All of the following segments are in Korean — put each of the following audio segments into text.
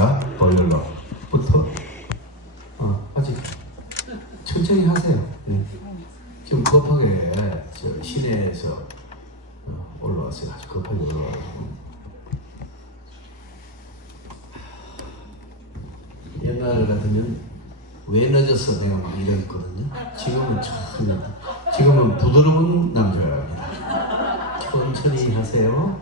십자가 보혈로부터 아직 천천히 하세요. 네. 지금 급하게 저 시내에서 올라왔어요. 아주 급하게 올라와서. 옛날 같으면 왜 늦었어 내가 막 이랬거든요. 지금은 부드러운 남자입니다. 천천히 하세요.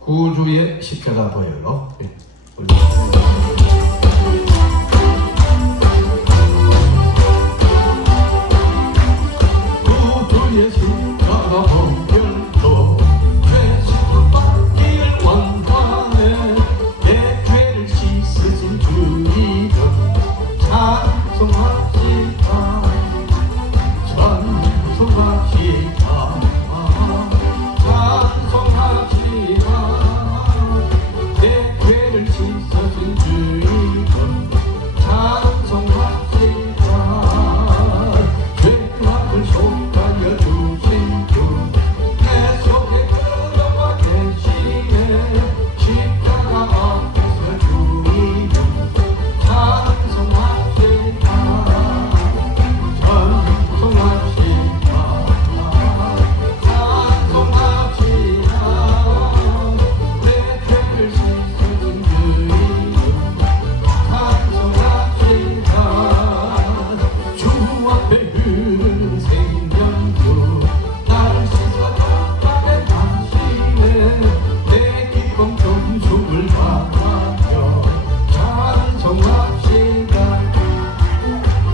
구주의 십자가 보혈로. 구주의 십자가 보혈로 죄 받기를 원하네. 내 죄를 씻으신 주 이름 찬송합시다. 찬송합시다. 씻어준 주님 찬송합시다. 죄악을 속하여 주신 주 내 속에 들어와 계시네. 십자가 앞에서 주님 찬송합시다. 찬송합시다. 찬송합시다. 내 죄를 씻어준 주 앞에 흐르는 생명수 날 씻어 닦아내 당신의 내 기쁨 존중을 받아요. 찬송합시다.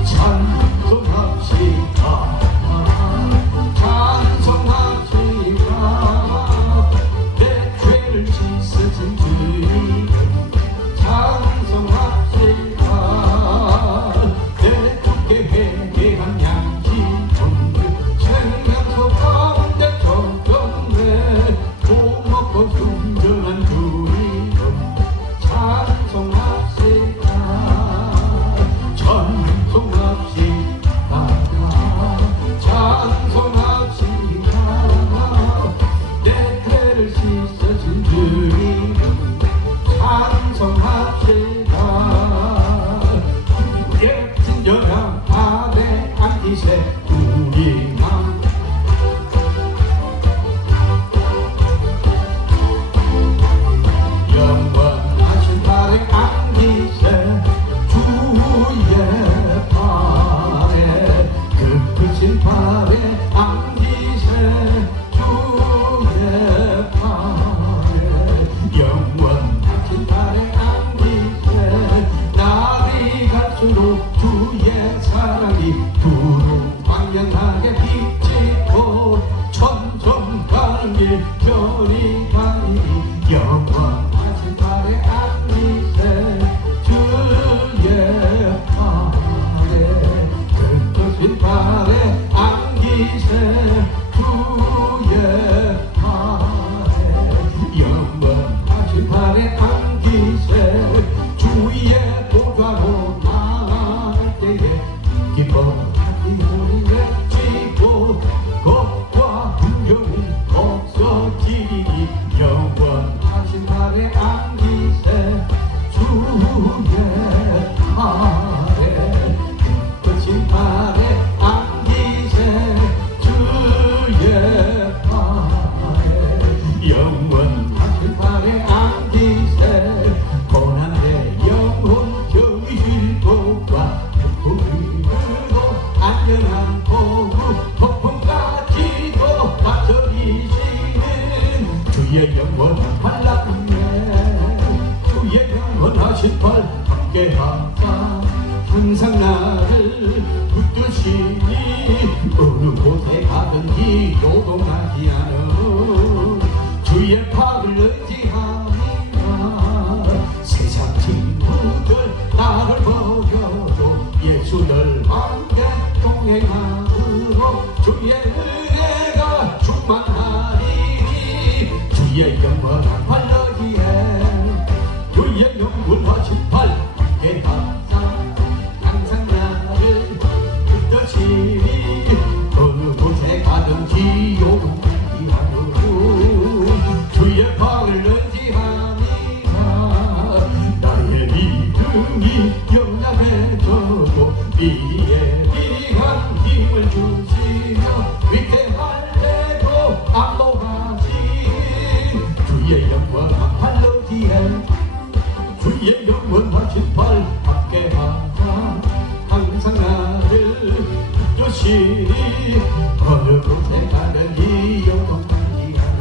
찬송합시다. 찬송합시다. 내 죄를 씻어준 주님 찬송합시다. 내 굳게 회개한 양심 생명수 가운데 적용돼 고맙고 순전한 주 이름 찬송합시다. 찬송합시다. 찬송합시다. 내 죄를 씻어준 주 이름 찬송합시다. 주의 친절한 아내 안기세 우리 맘 영원하신 발에 안기세 주의 발에 깊으신 발에 안기세 주의 발에 영원하신 발에 날이 갈수록 주의 사랑이 두루 광명하게 비치고 천천 가는 길 편히 가니 영원하신 발에 안기세 주의 발에 깊으신 발에 안기세 주의 발에 영원하신 발에 안기세 주의 보좌로 나갈 때에 기뻐하기 소리 외치고 겁과 두려움 없어지니 영원하신 발에 안기세 주의 발에 깊으신 발에 안기세 주의 발에 영원하신 발에 안기세 고난의 영혼 저희들 곳과 우리들도 안전한 보루 폭풍까지도 다스리시는 주의 영원한 환란에 주의 영원하신 팔 함께하자. 항상 나를 붙드시니 어느 곳에 가든지 요동하지 않음 주의 팔을 의지합니다. 세상 친구들 나를 버려도 예수를 함께 동행함으로 주의 은혜가 충만하리니 주의 영원한 팔 너기에 주의 영원하신 팔 함께하자. 등이 연약해져도 이에 비한 힘을 주시며 위태할 때도 안도하신 주의 영원한 팔로지에 주의 영원하신 발 함께하자 항상 나를 붙드시니 어느 곳에 가든지 영원하지 않으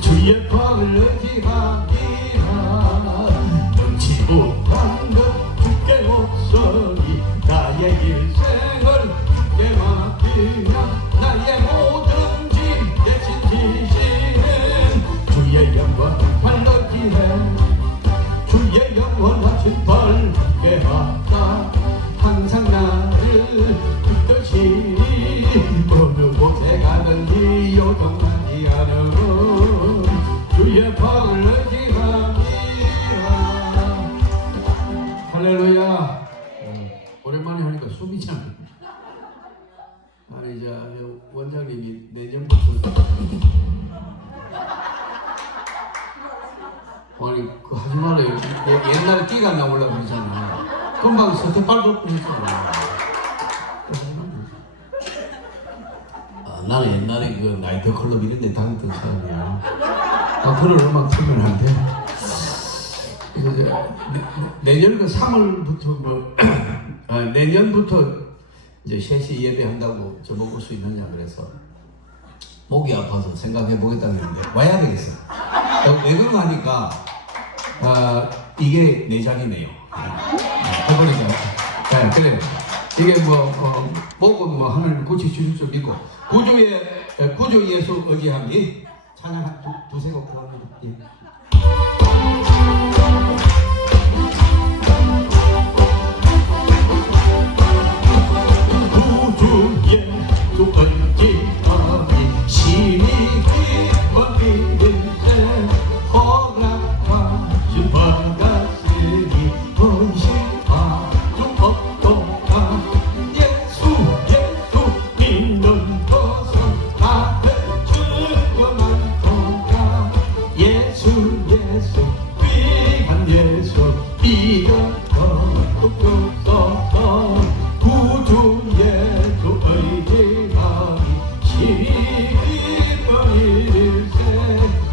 주의 방을 의지합니다 눈치 못한 것 주께 없으니 나의 일생을 주께 맡기며 나의 모든 짐 대신 지시는 주의 영원한 팔로지에 주의 영원하신 발 함께하자 항상 나를 붙드시니 어느 곳에 가든지 요동하지 않으 주의 방을 의지합니다. 할렐루야. 오랜만에 하니까 숨이 참. 아니 이제 원장님이 내년부터 아니 그 하지 말아요. 옛날에 끼가 안 나오려고 그러잖아. 금방 서태팔도 없었잖아. 나는 옛날에 그 나이트클럽 이런 데 다녔던 사람이야. 그런 음악 틀면 안 돼. 그래서 내년 그 3월부터 뭐 내년부터 이제 3시 예배한다고 저보고 올 수 있느냐 그래서 목이 아파서 생각해 보겠다는 건데 와야 되겠어. 왜 그런가 하니까 이게 내장이네요. 해보니까 그래 이게 보고 하나님 고치 주실 줄 믿고 구주 예수 의지함이 찬양 한 두세 곡 합니다. 구주 예수 의지함이 신이 기뻐 믿을세 허락하신 바가 쓰니 의심하지 없도다 예수 믿는 것은 다들 증거만 도다 예수 귀한 예수 믿어서 뚝뚝서서 구주 예수 의지함이 기뻐 믿을세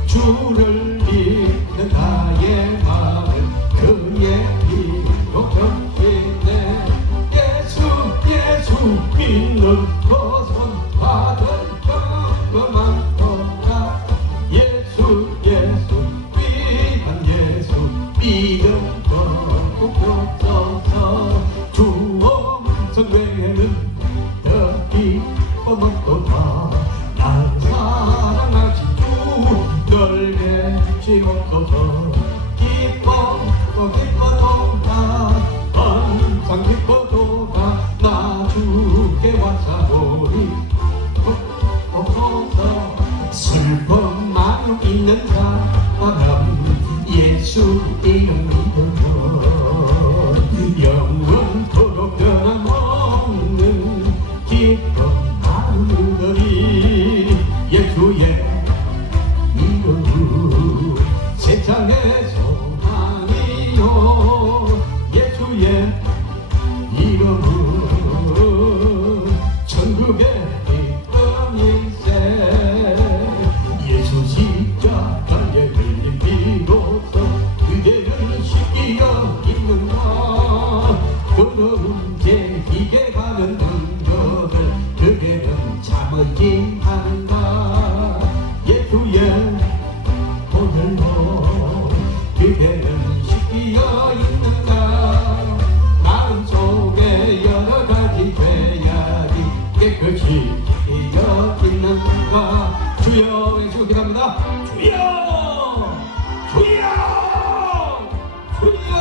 주를 믿는 나의 마음을 그의 피로 덮이네 예수 믿는 것은 받은 것만 도다 예수 귀한 예수 믿음 꼭 펴서서 주 음성 외에는 더 기뻐 도다 날 사랑하신 주 널 지옵소서 기뻐 도다 항상 기뻐 도다 나 주께 왔사오니 없어서 슬픔 마음 있는 사람 예수 이름 믿어서 영원토록 변함없는 기쁜 마음들이 예수의 이름 세상의 소망이요 예수의 이름은 천국의 기쁨일세 예수 십자가에 흘린 피로써 그대를 쉽게 여기는가 더러운 죄기게 가는 능력을 그대는 참을지 한다 예수의 오늘도 그대는 쉽게 있는가 마음속에 여러 가지 죄악이 깨끗이 이어있는가 주여 외치고 기도합니다. 주여 주여 주여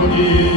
Hallelujah.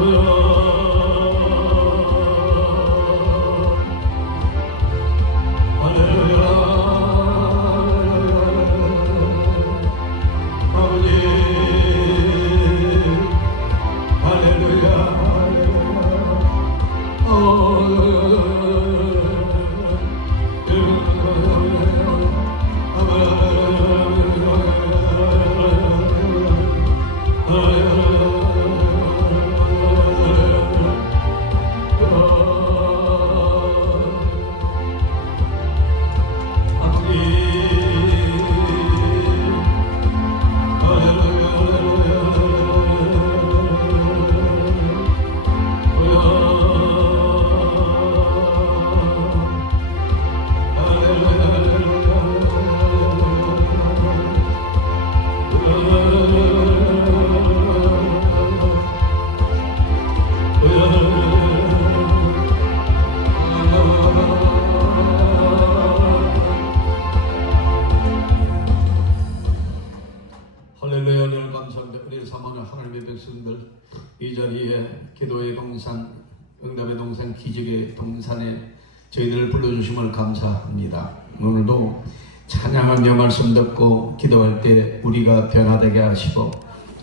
할렐루야. 오늘 감사합니다. 우리 사모하는 하나님의 백성들, 이 자리에 기도의 동산, 응답의 동산, 기적의 동산에 저희들을 불러주심을 감사합니다. 오늘도 찬양하며 말씀 듣고 기도할 때 우리가 변화되게 하시고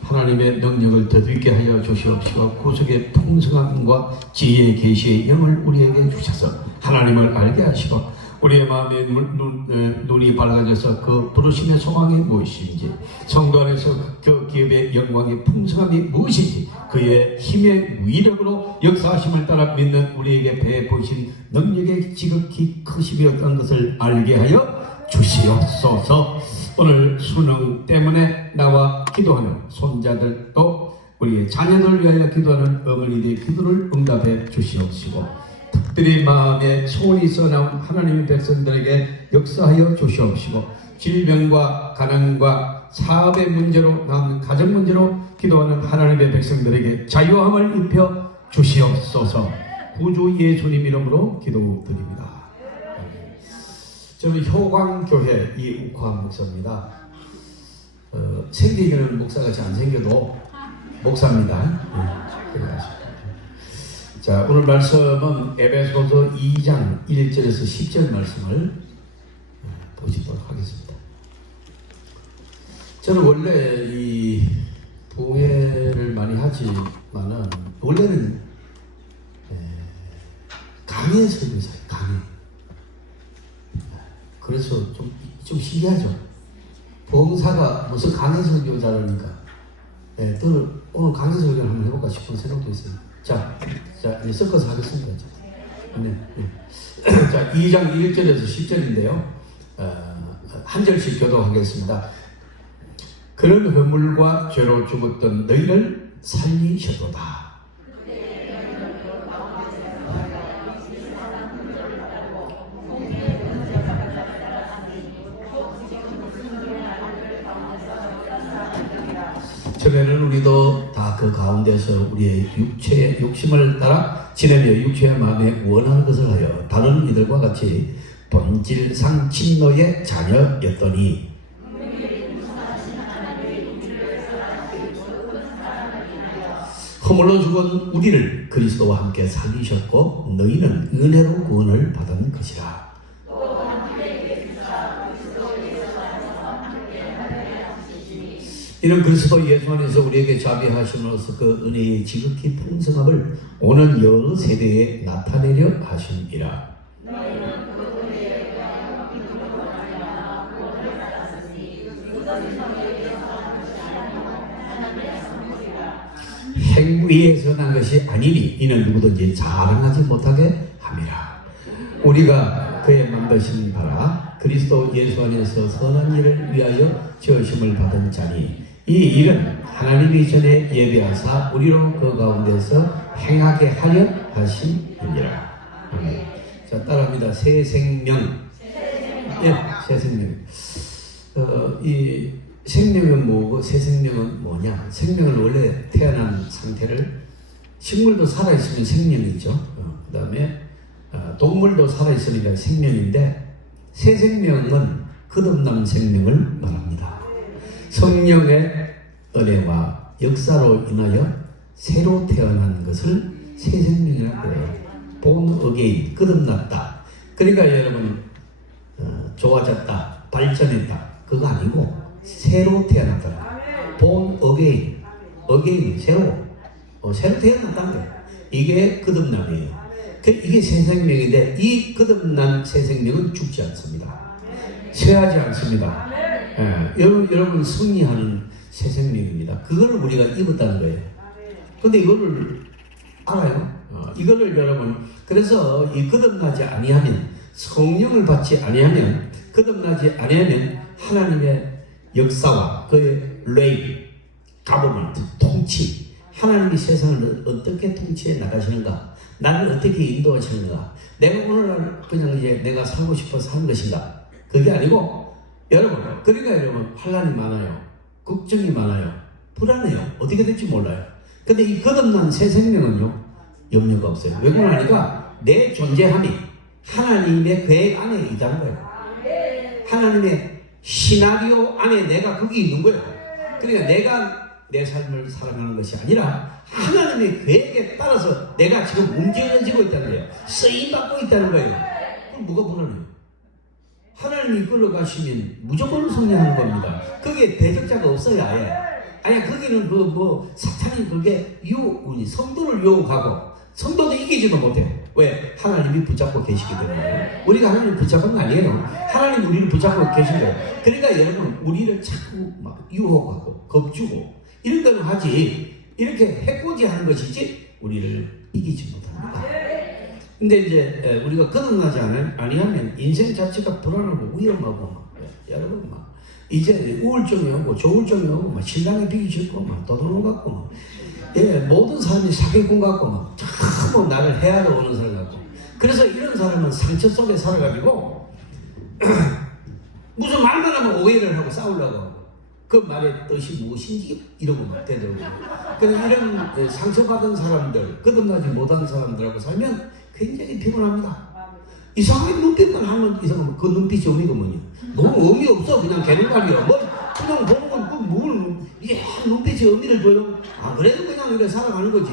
하나님의 능력을 더듬게 하여 주시옵시고 구속의 풍성함과 지혜의 계시의 영을 우리에게 주셔서 하나님을 알게 하시고 우리의 마음의 눈이 밝아져서 그 부르심의 소망이 무엇인지, 성도 안에서 그 기업의 영광의 풍성함이 무엇인지, 그의 힘의 위력으로 역사하심을 따라 믿는 우리에게 베푸신 능력의 지극히 크심이 어떤 것을 알게 하여 주시옵소서. 오늘 수능 때문에 나와 기도하는 손자들, 또 우리의 자녀들 위하여 기도하는 어머니들의 기도를 응답해 주시옵시고, 특별히 마음에 소원이 있어 나온 하나님의 백성들에게 역사하여 주시옵시고, 질병과 가난과 사업의 문제로 남은 가정 문제로 기도하는 하나님의 백성들에게 자유함을 입혀 주시옵소서. 구주 예수님 이름으로 기도드립니다. 저는 효광교회 이욱화 목사입니다. 생기기는 목사같이 안 생겨도 목사입니다. 자, 오늘 말씀은 에베소서 2장 1절에서 10절 말씀을 보시도록 하겠습니다. 저는 원래 이 부회를 많이 하지만은 원래는 강의 설교사예요. 강의. 그래서 좀 신기하죠. 봉사가 무슨 강의 설교자라니까. 또 오늘 강의 설교를 한번 해볼까 싶은 생각도 있어요. 자, 이제 섞어서 하겠습니다. 자, 2장 1절에서 10절인데요. 한 절씩 교도하겠습니다. 그런 허물과 죄로 죽었던 너희를 살리셨도다. 전에는 우리도 다 그 가운데서 우리의 육체의 욕심을 따라 지내며 육체의 마음에 원하는 것을 하여 다른 이들과 같이 본질상 진노의 자녀였더니 허물로 죽은 우리를 그리스도와 함께 살리셨고 너희는 은혜로 구원을 받은 것이라. 이는 그리스도 예수 안에서 우리에게 자비하심으로써 그 은혜의 지극히 풍성함을 오는 여러 세대에 나타내려 하심이라. 행위에서 난 것이 아니니 이는 누구든지 자랑하지 못하게 함이라. 우리가 그의 만드신 바라 그리스도 예수 안에서 선한 일을 위하여 지으심을 받은 자니 이 일은 하나님이 전에 예비하사 우리로 그 가운데서 행하게 하려 하심이니라. 아멘. 자, 따라합니다. 새 생명. 예, 새 생명. 이 생명은 뭐고 새 생명은 뭐냐? 생명은 원래 태어난 상태를, 식물도 살아있으면 생명이죠. 그 다음에 동물도 살아있으니까 생명인데, 새 생명은 거듭난 생명을 말합니다. 성령의 은혜와 역사로 인하여 새로 태어난 것을 새 생명이라고 해요. born again, 거듭났다. 그러니까 여러분 좋아졌다, 발전했다 그거 아니고 새로 태어났다. born again, again 새로 태어났다는 거예요. 이게 거듭남이에요. 이게 새 생명인데 이 거듭난 새 생명은 죽지 않습니다. 쇠하지 않습니다. 여러분 승리하는 새 생명입니다. 그걸 우리가 입었다는 거예요. 근데 이거를 알아요? 이거를 여러분 그래서 이 거듭나지 아니하면 성령을 받지 아니하면 거듭나지 아니하면 하나님의 역사와 그의 레이, 가버먼트, 통치 하나님이 세상을 어떻게 통치해 나가시는가 나를 어떻게 인도하시는가 내가 오늘날 그냥 이제 내가 살고 싶어서 사는 것인가 그게 아니고 여러분 그러니까 여러분 환난이 많아요. 걱정이 많아요. 불안해요. 어떻게 될지 몰라요. 근데 이 거듭난 새 생명은요 염려가 없어요. 왜 그러냐니까 내 존재함이 하나님의 계획 안에 있다는 거예요. 하나님의 시나리오 안에 내가 거기 있는 거예요. 그러니까 내가 내 삶을 살아가는 것이 아니라 하나님의 계획에 따라서 내가 지금 움직여지고 있다는 거예요. 쓰임받고 있다는 거예요. 그럼 뭐가 불안해요? 하나님이 끌어가시면 무조건 승리하는 겁니다. 거기에 대적자가 없어요. 아예 거기는 사탄이 그게 성도를 유혹하고 성도도 이기지도 못해요. 왜? 하나님이 붙잡고 계시기 때문에. 우리가 하나님 붙잡은 거 아니에요. 하나님 우리를 붙잡고 계신 거예요. 그러니까 여러분 우리를 자꾸 막 유혹하고 겁주고 이런 거는 하지 이렇게 해코지 하는 것이지 우리를 이기지 못합니다. 근데 이제 우리가 거듭나지 아니하면 인생 자체가 불안하고 위험하고 여러분 이제 우울증이 오고 조울증이 오고 신랑에 비기 싫고 도둑놈 같고 모든 사람이 사기꾼 같고 전부 나를 해하러 오는 사람 같고 그래서 이런 사람은 상처 속에 살아가지고 무슨 말만 하면 오해를 하고 싸우려고 하고 그 말의 뜻이 무엇인지 이러고 되더라고요. 그래서 이런 상처받은 사람들 거듭나지 못한 사람들하고 살면 굉장히 피곤합니다. 이상하게 눈빛만 하면 이상하면 그 눈빛이 의미가 뭐냐? 너무 의미 없어. 그냥 개는말이야. 그냥 보는 건 이게 눈빛이 의미를 줘요. 그래도 그냥 이렇게 살아가는 거지.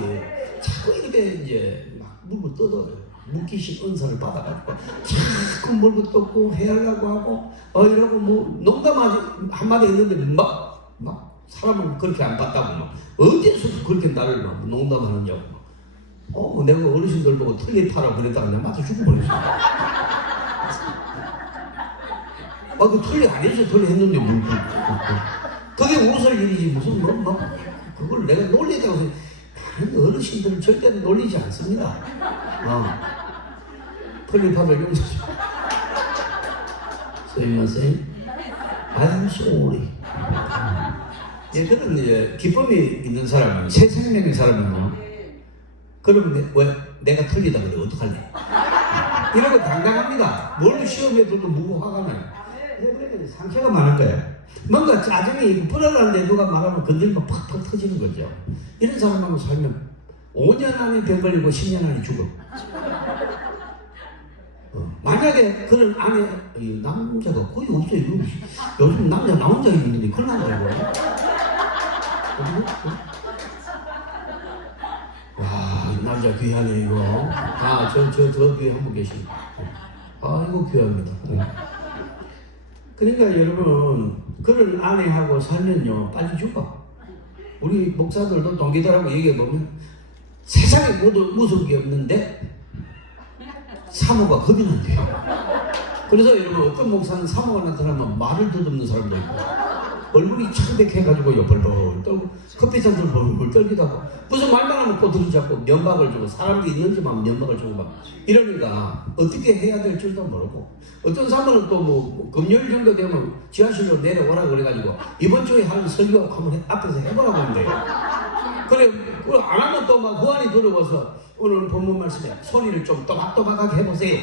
자꾸 이렇게 이제 막 물고 뜯어요. 묵기식 은사를 받아가지고 자꾸 물고 뜯고 해하려고 하고 이러고 농담하지 한마디 했는데 막 사람은 그렇게 안 봤다고 어디서 그렇게 나를 농담하느냐고. 내가 어르신들 보고 틀리타라 그랬다가 내가 맞아 죽어버렸어. 그 틀리 아니죠. 틀리 했는데 그게 웃을 일이지 무슨 그걸 내가 놀리다고 해서 다른 어르신들은 절대 놀리지 않습니다. 틀리타를 용서해. 선생님, I'm sorry. 그런 이제 기쁨이 있는 사람은 새 생명의 사람은 그럼 왜 내가 틀리다 그래 어떡할래? 이러고 당당합니다. 뭘 시험에 들도 무고 화가 나요. 그러니까 상처가 많은 거예요. 뭔가 짜증이 불안한데 누가 말하면 건들면 팍팍 터지는 거죠. 이런 사람하고 살면 5년 안에 병 걸리고 10년 안에 죽어. 만약에 그런 안에 남자가 거의 없어요. 요즘 남자 나 혼자 있는데 그런 남자고. 와, 이 남자 귀하네 이거. 저 뒤에 한 분 계시네. 이거 귀합니다. 그러니까 여러분 그런 아내하고 살면요 빨리 죽어. 우리 목사들도 동기들하고 얘기해보면 세상에 무서운 게 없는데 사모가 겁이 난대요. 그래서 여러분 어떤 목사는 사모가 나타나면 말을 더듬는 사람도 있고 얼굴이 창백해가지고 벌벌 떨고 커피잔들 벌벌 떨기도 하고 무슨 말만 하면 꼬투리 잡고 면박을 주고 사람이 있는지만 면박을 주고 막 이러니까 어떻게 해야 될 줄도 모르고 어떤 사람은 또 금요일 정도 되면 지하실로 내려오라 그래가지고 이번 주에 하는 설교 한번 앞에서 해보라고 하는데요. 그래 안 하면 또 막 후안이 들어와서 오늘 본문 말씀에 소리를 좀 또박또박하게 해보세요.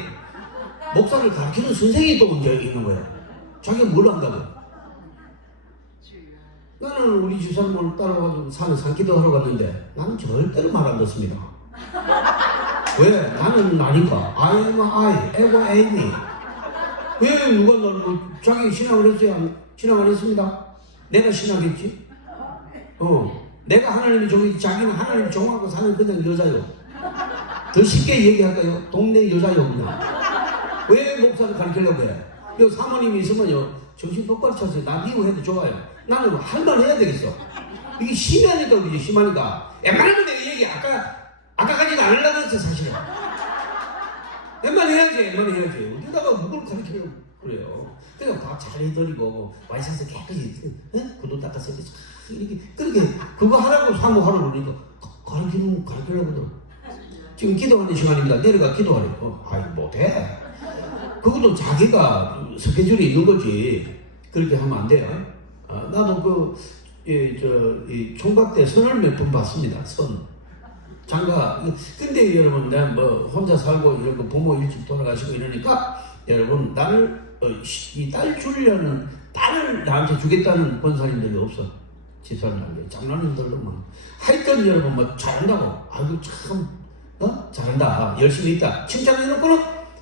목사를 가르치는 선생이 또 문제 있는 거예요. 자기가 뭘 한다고. 나는 우리 집사람을 따라가지고 산기도 하러 갔는데 나는 절대로 말 안 듣습니다. 왜? 나는 나니까. I am I, ever any. 왜 누가 너를 자기 신앙을 했어요? 신앙을 했습니다. 내가 신앙했지? 내가 하나님의 종이지 자기는 하나님 종하고 사는 그냥 여자요. 더 쉽게 얘기할까요? 동네 여자요 그냥. 왜 목사를 가르치려고 해? 여기 사모님이 있으면요 정신 똑바로 차세요. 나 미워해도 좋아요. 나는 할 말 해야 되겠어. 이게 심하니까 그러지 심하니까. 웬만하면 내가 얘기 아까까지는 안 하려고 했어 사실은. 웬만히 해야지. 어디다가 누굴 가르치려고 그래요. 그냥 밥 잘해드리고 와이셔츠 깨끗이 구두 닦아서 이렇게 그렇게 그거 하라고 사모하라고 그러니까 가르치려고 그러더라고. 지금 기도하는 시간입니다. 내려가 기도하래요. 아이 못해. 그것도 자기가 스케줄이 있는 거지. 그렇게 하면 안 돼요. 나도 이 총각 때 선을 몇 번 봤습니다. 선. 장가. 근데 여러분, 내가 뭐 혼자 살고 이런 거 부모 일찍 돌아가시고 이러니까 여러분, 이 딸 주려는 딸을 나한테 주겠다는 권사님들이 없어. 집사람들한테. 장로님들로만. 하여튼 여러분, 뭐 잘한다고. 아이고, 참, 잘한다. 열심히 있다. 칭찬해놓고는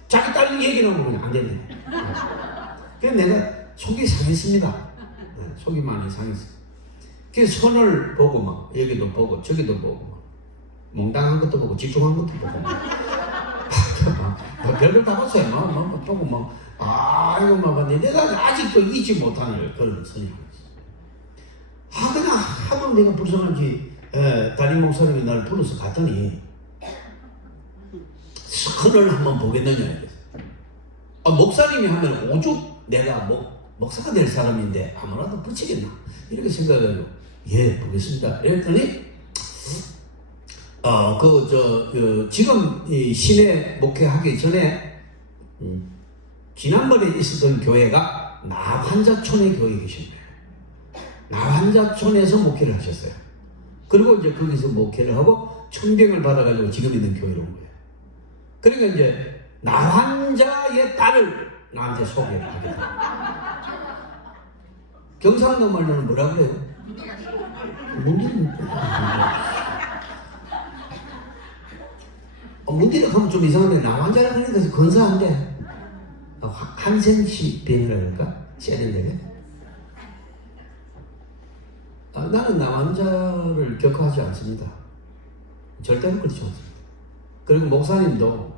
자기 딸 얘기는 그냥 안 되네. 그래서 내가 속이 상했습니다. 속이 많이 상했어. 그래서 선을 보고 막 여기도 보고 저기도 보고 막 몽당한 것도 보고 집중한 것도 보고 막 별걸 다 봤어요. 막 보고 막 이거 막 봤는데 내가 아직도 잊지 못하는 그런 선이 있어. 그냥 하도 내가 불쌍한지 담임 목사님이 날 불러서 갔더니 선을 한번 보겠느냐. 목사님이 하면 오죽 내가 목사가 될 사람인데 아무나도 붙이겠나 이렇게 생각해가지고 보겠습니다. 이랬더니 지금 이 시내 목회하기 전에 지난번에 있었던 교회가 나환자촌의 교회에 계신 거예요. 나환자촌에서 목회를 하셨어요. 그리고 이제 거기서 목회를 하고 청병을 받아가지고 지금 있는 교회로 온 거예요. 그러니까 이제 나환자의 딸을 나한테 소개를 하게 돼요. 경상도 말로는 뭐라 그래요? 문디력 하면 좀 이상한데 나환자라 그러니까 근사한데 한센시 변이라 그럴까? 세련되게? 나는 나환자를 격하지 않습니다. 절대로 그렇지 않습니다. 그리고 목사님도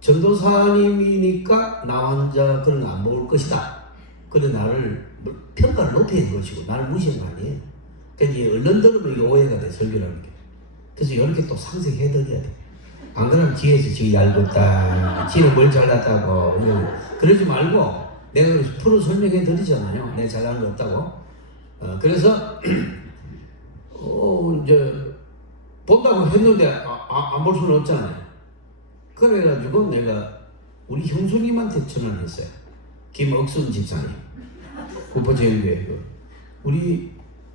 전도사님이니까 나환자 그런 안 먹을 것이다. 그래 나를 평가를 높이는 것이고 나를 무시한 거 아니에요. 그래서 얼른 들으면 이게 오해가 돼 설교라는 게. 그래서 이렇게 또 상세해드려야 돼. 안 그러면 뒤에서 지 얇았다, 지는 뭘 잘났다고 그러지 말고 내가 프로 설명해 드리잖아요. 내가 잘난 거 없다고. 그래서 이제 본다고 했는데 안 볼 수는 없잖아요. 그래가지고 내가 우리 형수님한테 전화를 했어요. 김억순 집사님. 구포제일교회 우리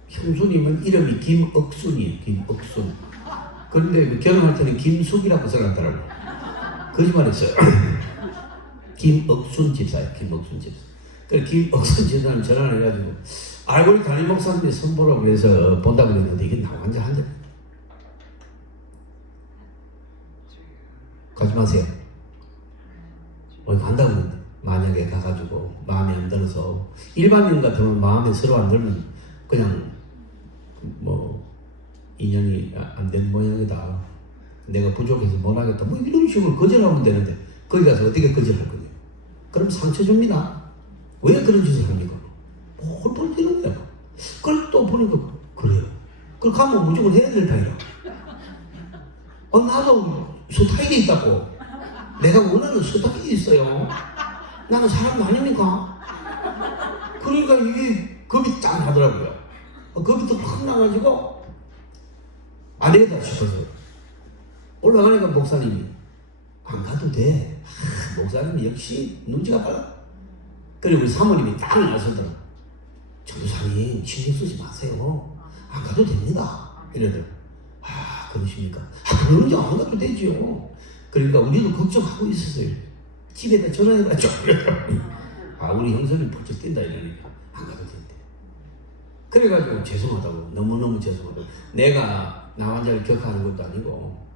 형수님은 이름이 김억순이에요. 김억순. 그런데 결혼할 때는 김숙이라고 써놨더라고요. 거짓말했어요. 김억순 집사예요. 김억순 집사. 그래서 김억순 집사님 전화를 해가지고 우리 담임 목사님이 선보라고 해서 본다고 그랬는데 이게 나환자 한자 가지 마세요. 간다고 그랬는데 만약에 가가지고 마음에 안 들어서 일반인 같으면 마음에 서로 안 들면 그냥 인연이 안 된 모양이다. 내가 부족해서 못하겠다. 이런 식으로 거절하면 되는데 거기 가서 어떻게 거절할 거냐. 그럼 상처 줍니다. 왜 그런 짓을 합니까? 뭘 뛰는 거야. 그걸 또 보니까 그래요. 그걸 가면 무조건 해야 될 타이라. 나도 수탁이 있다고. 내가 원하는 수탁이 있어요. 나는 사람 아닙니까? 그러니까 이게 겁이 짱 하더라고요. 겁이 또 확 나가지고 안 되겠다 싶어서 올라가니까 목사님이 안 가도 돼. 목사님이 역시 눈치가 빨라. 그리고 우리 사모님이 딱 나서더라. 전도사님 신경 쓰지 마세요. 안 가도 됩니다. 이러더라. 그러십니까? 그러는지 안 가도 되죠. 그러니까 우리도 걱정하고 있었어요. 집에다 전화해봤죠. 우리 형수님 벌쩍 뛴다 이러니까 안 가도 된대. 그래가지고 죄송하다고 너무너무 죄송하다고 내가 나환자를 격하는 것도 아니고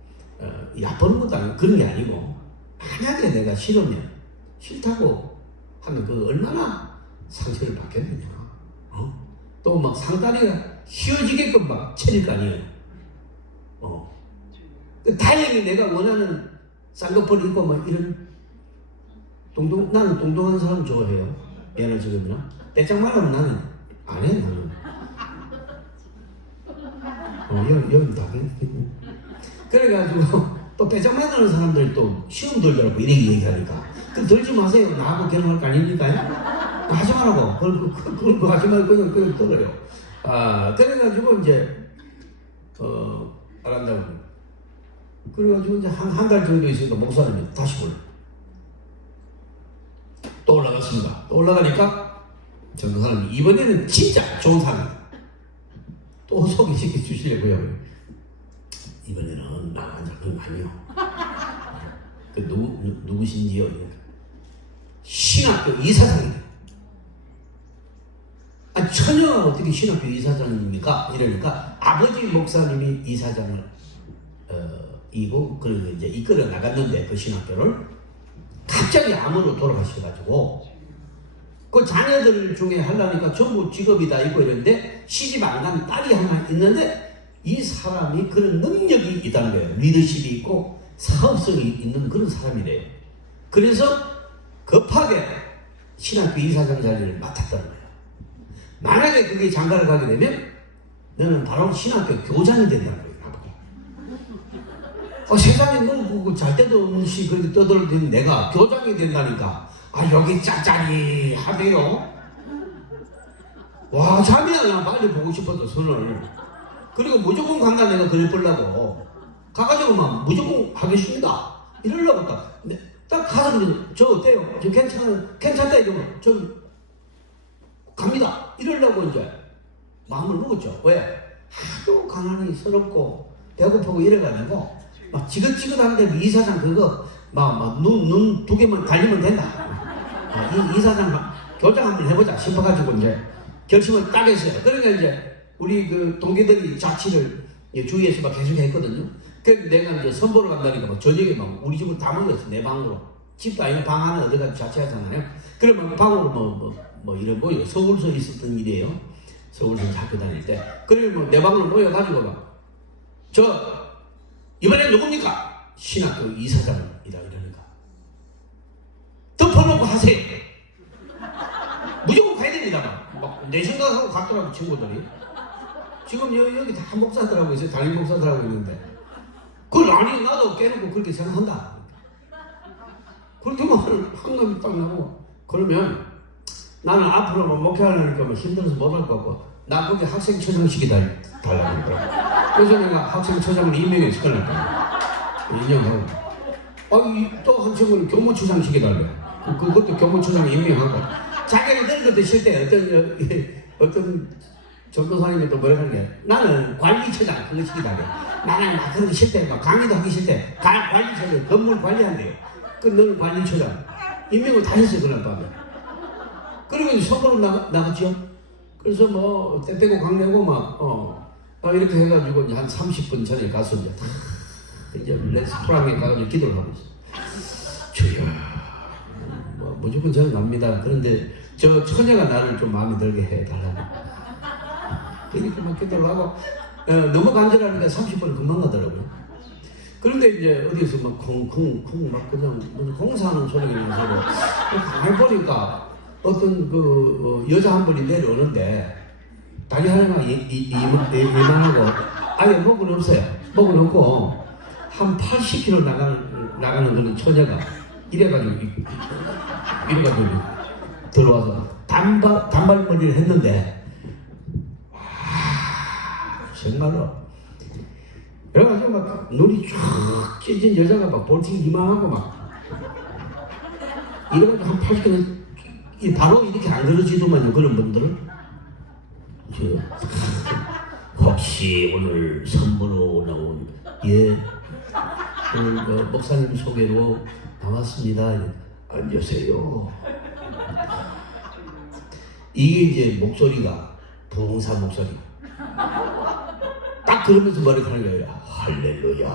얕보는 것도 아니고 그런 게 아니고 만약에 내가 싫으면 싫다고 하면 그 얼마나 상처를 받겠느냐. 또 막 상다리가 휘어지게끔 막 쳐질 거 아니에요. 다행히 내가 원하는 쌍꺼풀 있고 뭐 이런 나는 동동한 사람 좋아해요. 얘는 지금이나 대장 말하면 나는 안 해. 나는 여기 다 그래가지고 또 대장 말하는 사람들이 또 시험 들더라고 이렇게 얘기하니까 그 들지 마세요. 나하고 결혼할 거 아닙니까? 하지 말라고. 그걸 하지 말고 그냥 들어요. 그래가지고 이제 안 한다고. 그래가지고 이제 한 달 정도 있으니까 목사님이 다시 또 올라갔습니다. 또 올라가니까 전도사님이 이번에는 진짜 좋은 사람이에요. 또 소개시켜 주시려고요. 이번에는 나만 그런 거 아니에요. 그 누구신지요? 신학교 이사장이에요. 처녀가 어떻게 신학교 이사장입니까? 이러니까 아버지 목사님이 이사장을 이고 그리고 이제 이끌어 나갔는데 그 신학교를 갑자기 암으로 돌아가셔가지고 그 자녀들 중에 하려니까 전부 직업이 다 있고 이랬는데 시집 안 간 딸이 하나 있는데 이 사람이 그런 능력이 있다는 거예요. 리더십이 있고 사업성이 있는 그런 사람이래요. 그래서 급하게 신학교 이사장 자리를 맡았다는 거예요. 만약에 그게 장가를 가게 되면 너는 바로 신학교 교장이 된다는 거예요. 세상에 뭐 잘 때도 없는 시 그렇게 떠들어대는 내가 교장이 된다니까 여기 짭짤이하대요. 와 잠이야 나 빨리 보고 싶어서 선을 그리고 무조건 간다 내가 그래 보려고 가가지고 막 무조건 하겠습니다 이러려고 딱 가서 저 어때요? 저 괜찮다 이러면 좀 갑니다 이러려고 이제 마음을 먹었죠. 왜? 하도 가난히 서럽고 배고프고 이래가지고 막 지긋지긋한데 이사장 그거 눈 두 개만 달리면 된다. 이사장 교장 한번 해보자 싶어가지고 이제 결심을 딱 했어요. 그러니까 이제 우리 그 동기들이 자취를 주위에서 막 계속 했거든요. 그래서 내가 이제 선보러 간다니까 막 저녁에 막 우리 집을 다 모였어. 내 방으로. 집도 아니고 방 안에 어디가 자취하잖아요. 그러면 방으로 이런 모여. 서울서 있었던 일이에요. 서울서 학교 다닐 때. 그러면 내 방으로 모여가지고 막 이번엔 누굽니까? 신학교 이사장이다 이러니까 덮어놓고 하세요. 무조건 가야 됩니다. 막 내 생각하고 갔더라고 친구들이. 지금 여기 다 목사들하고 있어요. 담임 목사들하고 있는데 그걸 아니 나도 깨놓고 그렇게 생각한다. 그렇게 말을 한 놈이 딱 나고 그러면 나는 앞으로 목회하려니까 힘들어서 못 할 것 같고 나 거기 학생처장 시켜달라는 거야. 그래서 내가 학생처장을 임명해서 끊었다. 2년 하고. 또 한 친구는 교무처장 시켜달래. 그것도 교무처장 임명하고. 자기는 늙었을 싫대. 어떤 전도사님이 또 뭐라 하는 게 나는 관리처장 그거 시켜달래. 나는 막 그런 거 싫대. 막 강의도 하기 싫대. 관리처장 건물 관리한대요. 너는 관리처장. 임명을 다 했어요. 그날 밤에. 그리고 선거로 나갔죠. 그래서 때 빼고 강내고 이렇게 해가지고 이제 한 30분 전에 가서 이제 레스토랑에 가가지고 기도를 하고 있어. 주여, 무조건 저는 갑니다. 그런데 저 처녀가 나를 좀 마음에 들게 해달라고. 이렇게 막 기도를 하고 너무 간절하니까 30분은 금방 가더라고요. 그런데 이제 어디서 막 쿵쿵쿵 막 그냥 무슨 공사하는 소리가 나서 가만히 보니까 어떤 여자 한 분이 내려오는데 다리 하나가 이만하고 아예 목은 없어요. 목은 없고 한 80kg 나가는 그런 처녀가 이래가지고 들어와서 단발머리를 했는데 정말로 그래가지고 막 눈이 쫙 찢은 여자가 막 볼팅 이만하고 막 이래가지고 한 80kg 바로 이렇게 안 그러지더만요. 그런 분들은 혹시 오늘 선보러 나온 오늘 목사님 소개로 나왔습니다. 앉으세요. 이게 이제 목소리가 부흥사 목소리. 딱 그러면서 머리 하는 거예요. 할렐루야.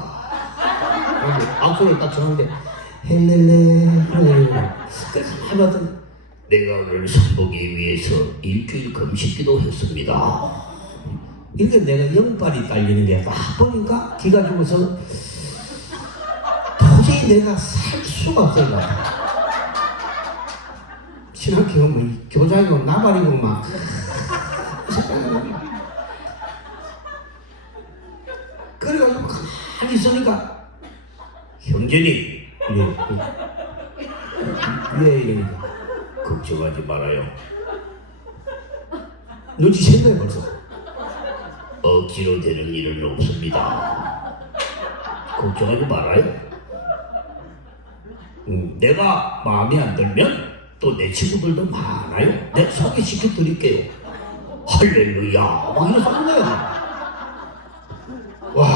악수를 딱 쳐는데 할렐루야. 그래서 하나든 내가 오늘 선보기 위해서 일주일 금식 기도했습니다. 이게 내가 영빨이 딸리는 게 막 보니까 기가 죽어서 도저히 내가 살 수가 없을 것 같아. 신학교 뭐 교장이고 나발이고 막 그래가지고 가만히 있으니까 형제님 왜 이러니까 걱정하지 말아요. 눈치챘나요 벌써? 억지로 되는 일은 없습니다. 걱정하지 말아요. 내가 마음에 안 들면 또 내 친구들도 많아요. 내가 소개시켜 드릴게요. 할렐루야 막 이러서 하는 거야. 와,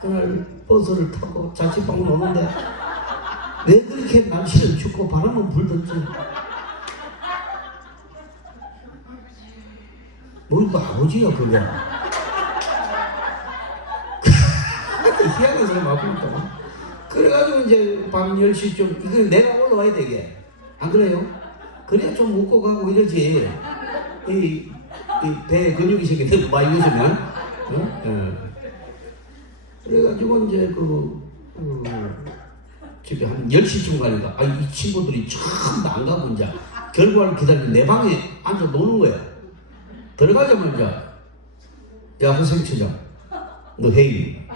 그날 버스를 타고 자취방으로 오는데 왜 그렇게 날씨는 춥고 바람은 불던지 뭐 아버지야 그게. 희한한 사람 아프니까. 그래가지고 이제 밤 10시쯤 이거 내가 올라와야 되게 안 그래요? 그래야 좀 웃고 가고 이러지. 이 배 근육이 생기는데 많이 웃으면 그래가지고 이제 집에 한 10시쯤 가니까 이 친구들이 전부 안 가고 이제 결과를 기다리고 내 방에 앉아 노는 거야. 들어가자마자 야 학생처장 너 회의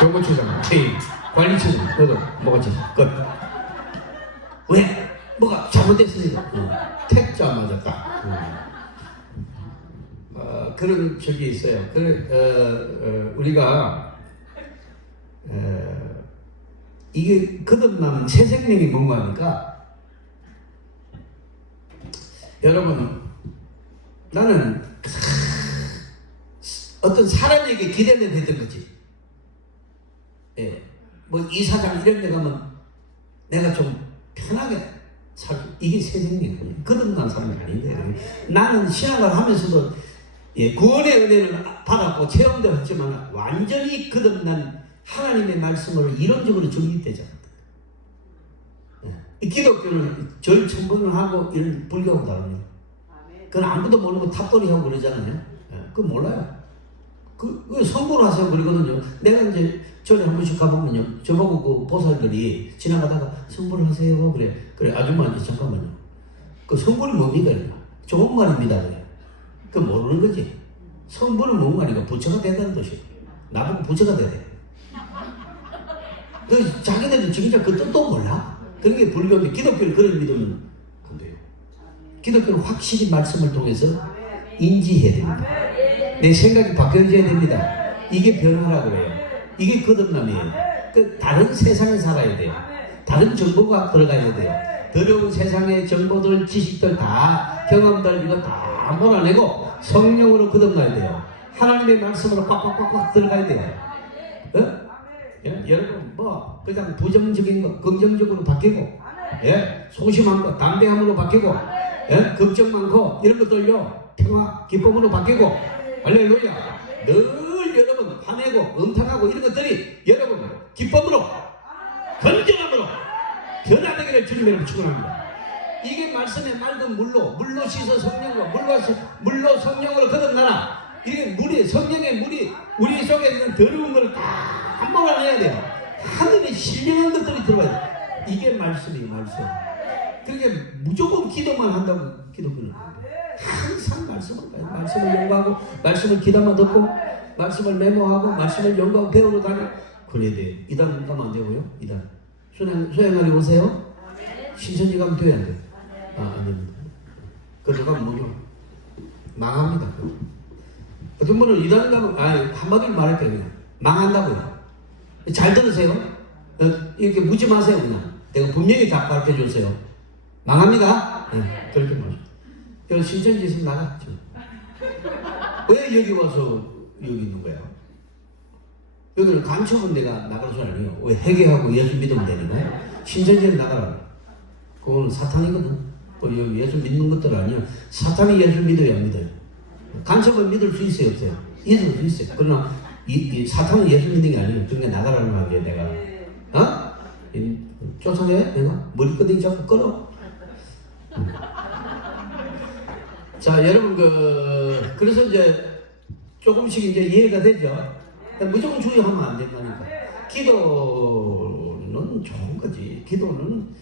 교무처장 회의 관리처장 너도 뭐가 끝. 왜? 뭐가 잘못됐으니까 택자 맞았다. 그런 적이 있어요. 우리가 이게 거듭난 새 생명이 뭔가 하니까 여러분 나는 어떤 사람에게 기대는 했던 거지. 예. 뭐 이사장 이런 데 가면 내가 좀 편하게 이게 새 생명이에요. 거듭난 사람이 아닌데 나는 신앙을 하면서도 구원의 은혜를 받았고 체험도 했지만 완전히 거듭난 하나님의 말씀으로 이론적으로 정립되지 않았다. 기독교는 절천분을 하고 이런 불교하고 다릅니다. 그건 아무도 모르고 탑돌이하고 그러잖아요. 그건 몰라요. 그 선고를 하세요 그러거든요. 내가 이제 전에 한 번씩 가보면요, 저보고 그 보살들이 지나가다가 선고를 하세요 그래 아줌마 잠깐만요. 그 선고이 뭡니까? 좋은 말입니다 그래. 그 모르는 거지. 선고는 뭔가 아니고 부처가 된다는 뜻이에요. 나보고 부처가 되대. 그 자기네들 진짜 그 뜻도 몰라. 그게 불교인데 기독교를 그런 믿으면 안 돼요. 기독교는 확실히 말씀을 통해서 인지해야 됩니다. 내 생각이 바뀌어져야 됩니다. 이게 변화라고 해요. 이게 거듭남이에요. 다른 세상에 살아야 돼요. 다른 정보가 들어가야 돼요. 더러운 세상의 정보들, 지식들 다 경험들 이거 다 몰아내고 성령으로 거듭나야 돼요. 하나님의 말씀으로 꽉꽉꽉꽉 들어가야 돼요. 여러분 뭐 그냥 부정적인 거 긍정적으로 바뀌고 소심한 거 담대함으로 바뀌고 걱정 많고 이런 것들요 평화 기쁨으로 바뀌고 할렐루야. 늘 여러분 화내고 음탕하고 이런 것들이 여러분 기쁨으로 건전함으로 변화되기를 주님의 축원합니다. 이게 말씀의 맑은 물로 씻어 성령으로 물로 성령으로 거듭나라. 이게 물이 성령의 물이 우리 속에 있는 더러운 걸 다 몰아내야 돼요. 하늘의 신령한 것들이 들어와야 돼요. 이게 말씀이에요. 말씀. 그러니까 무조건 기도만 한다고 기도는 항상 말씀을 가요. 말씀을 연구하고 말씀을 귀담아 듣고 말씀을 메모하고 말씀을 연구하고 배우러 다니고 그래야 돼요. 이단 가면 안 되고요. 이단 수행하러 오세요. 신천지 가면 돼야 안 돼요. 안 됩니다. 그러고 가면 뭐죠? 망합니다. 어떤 분은 이단 가면 한마디로 말할게요. 그냥 망한다고요. 잘 들으세요. 이렇게 묻지 마세요. 그냥 내가 분명히 다 가르쳐 주세요. 망합니다. 그렇게 말해요. 저 신천지에서 나갔죠. 왜 여기 와서 여기 있는 거야? 여기는 간첩은 내가 나갈 수 아니에요. 왜 회개하고 예수 믿으면 되는 거야? 신천지에 나가라. 그건 사탄이거든. 또 여기 예수 믿는 것들 아니야. 사탄이 예수 믿어야 안 믿어요. 간첩은 믿을 수 있어요, 없어요? 믿을 수 있어요. 그러나 이 사탄은 예수 믿는 게 아니에요. 그러니까 나가라는 말이에요, 내가. 쫓아내? 내가? 머리끄댕이 잡고 끌어? 자, 여러분 그래서 이제 조금씩 이제 이해가 되죠. 무조건 주의하면 안 된다니까. 기도는 좋은 거지. 기도는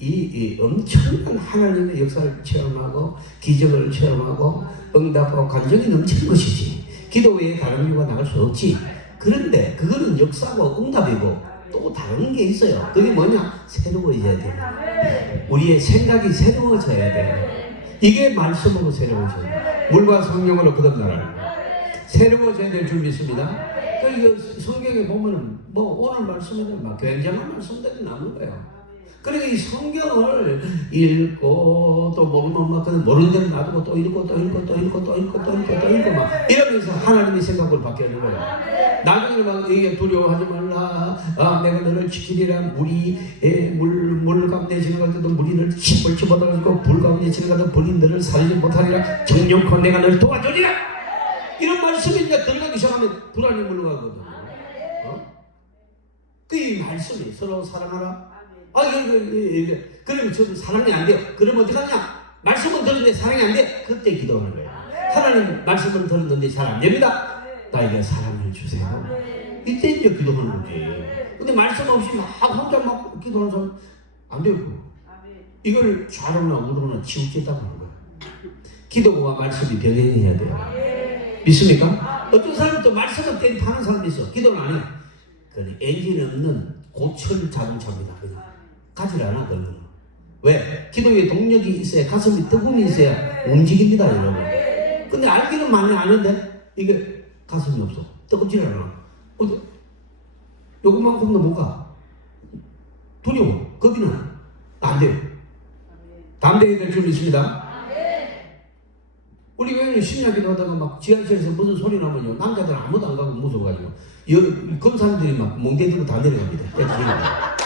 이 엄청난 하나님의 역사를 체험하고 기적을 체험하고 응답하고 감정이 넘치는 것이지. 기도 외에 다른 이유가 나갈 수 없지. 그런데 그거는 역사고 응답이고 또 다른 게 있어요. 그게 뭐냐? 새로워져야 돼. 우리의 생각이 새로워져야 돼. 이게 말씀으로 새로워져야 돼. 물과 성령으로 거듭나라는 거예요. 새로워져야 될 줄 믿습니다. 그 성경에 보면은 뭐 오늘 말씀에는 막 굉장한 말씀들이 나오는 거예요. 그러니까 이 성경을 읽고 또 모르는 대로 놔두고 또 읽고 또 읽고 또 읽고 또 읽고 또 읽고 또 읽고 막 이러면서 하나님의 생각을 받게 하는 거예요. 나중에 막 이게 두려워하지 말라. 내가 너를 지키리라. 물 가운데 지나갈 때도 물이 너를 침몰치 못하고 불 가운데 지나가도 불이 너를 살리지 못하리라. 정령코 내가 너를 도와주리라. 이런 말씀이 이제 들어가기 시작하면 불안이 물러가거든요. 그 말씀이 서로 사랑하라. 그러면 저는 사랑이 안 돼요. 그러면 어떻게 하냐? 말씀은 들었는데 사랑이 안 돼. 그때 기도하는 거예요. 하나님 말씀은 들었는데 잘 안 됩니다. 나에게 사랑을 주세요. 이때 이제 기도하는 거지. 근데 말씀 없이 막 혼자 막 기도하는 사람 안 돼요. 이걸 좌로나 우로나 치우치다고 하는 거예요. 기도와 말씀이 병행해야 돼요. 믿습니까? 어떤 사람은 또 말씀을 땡 타는 사람도 있어. 기도는 안 해. 그건 엔진 없는 고철 자동차입니다. 그냥 가지 않아. 그건. 왜? 기도에 동력이 있어야, 가슴이 뜨거움이 있어야 움직입니다, 여러분. 근데 알기는 많이 아는데 이게 가슴이 없어. 뜨겁지 않아. 요것만큼도 못 가. 두려워. 겁이 나. 안 돼요. 담대해야 될 줄 믿습니다. 우리 교회는 심야기도 하다가 막 지하철에서 무슨 소리 나면요, 남자들 아무도 안 가고 무서워가지고 검사님들이 막 멍대들로 다 내려갑니다.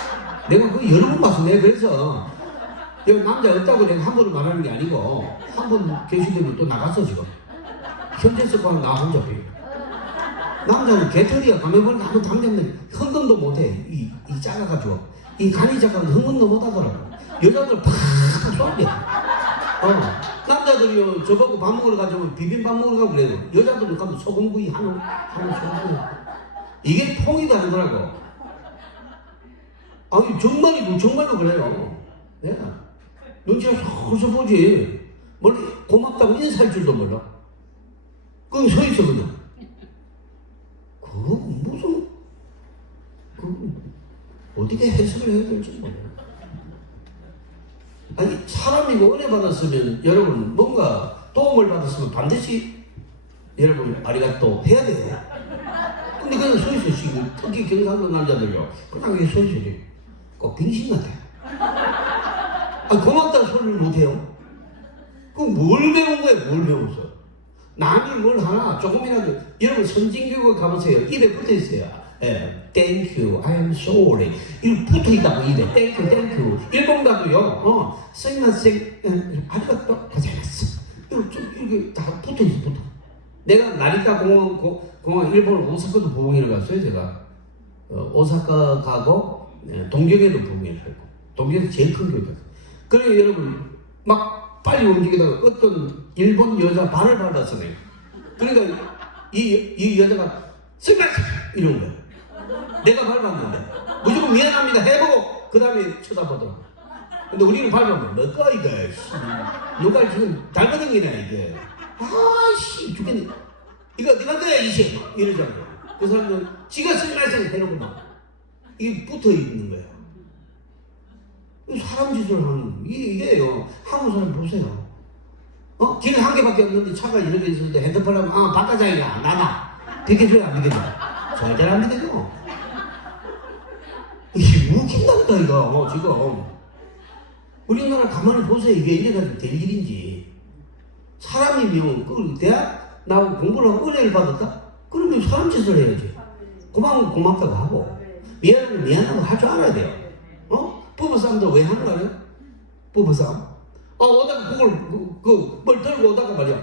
내가 그거 여러 번 봤어. 내가 그래서 여기 남자 없다고 내가 함부로 말하는 게 아니고 한 번 계시더니 또 나갔어. 지금 현재서 봐. 나 혼자 빼요. 남자는 개털이야. 가면 보니까 아무 담대한데 흥금도 못해. 이 작아가지고 이 간이 작아서 흥금도 못하더라고. 여자들 팍팍 쏘게. 남자들이요, 저보고 밥 먹으러 가자면 비빔밥 먹으러 가고 그래요. 여자들은 가면 소금구이 하는 소금구이. 이게 통이도 아니더라고. 아니, 정말로 그래요. 네. 눈치가 서서 보지. 뭘 고맙다고 인사할 줄도 몰라. 그럼 서 있어, 그냥. 그거 무슨, 어떻게 해석을 해야 될지 몰라요. 아니, 사람이 은혜 받았으면 여러분 뭔가 도움을 받았으면 반드시 여러분 아리가또 해야 돼요. 근데 그냥 서 있어. 지금 특히 경상도 남자들요, 그냥 서 있어. 꼭 빙신 같아. 고맙다는 소리를 못해요. 그럼 뭘 배운 거예요? 뭘 배웠어? 남이 뭘 하나 조금이라도, 여러분 선진교육 가보세요. 입에 붙어 있어요. Thank you, I am sorry. 이거 붙어 있다고 입에. Thank you. 일본 가도요. 스미마셍, 아리가또 고자이마스. 이렇게 다 붙어 있어. 내가 나리타 공항 일본 오사카도 부흥회를 갔어요. 제가 오사카 가고 동경에도 부흥회를 하고, 동경에서 제일 큰 교회였어요. 그래 여러분 막 빨리 움직이다가 어떤 일본 여자 발을 밟았어. 그러니까 이 여자가 스미마셍 이런 거야. 내가 밟았는데 무조건 미안합니다 해보고 그 다음에 쳐다보더라고. 근데 우리는 밟으면 뭐까 이거 누가 지금 닮아든 게냐 이게. 아씨 죽겠네. 이거 네가 거야 이씨 이러잖아요. 그 사람은 지가 스미마셍 해놓고 막 이게 붙어 있는 거예요. 사람 짓을 하는 이게요. 한국 사람 보세요. 길 한 개밖에 없는데 차가 이렇게 있었는데 핸드폰 하면 바꿔자기가 나나 비켜줘야 안 비켜줘. 절대 안 비켜줘. 이게 웃긴다니까 이거 지금. 우리나라 가만히 보세요. 이게 이래가지고 될 일인지. 사람이면 그 대학 나오고 공부를 하고 은혜를 받았다? 그러면 사람 짓을 해야지. 고마우면 고맙다고 하고 미안하면 미안하고 할 줄 알아야 돼요. 부부싸움도 왜 하는 거 아니야? 부부싸움. 오다가 뭘 들고 오다가 말이야.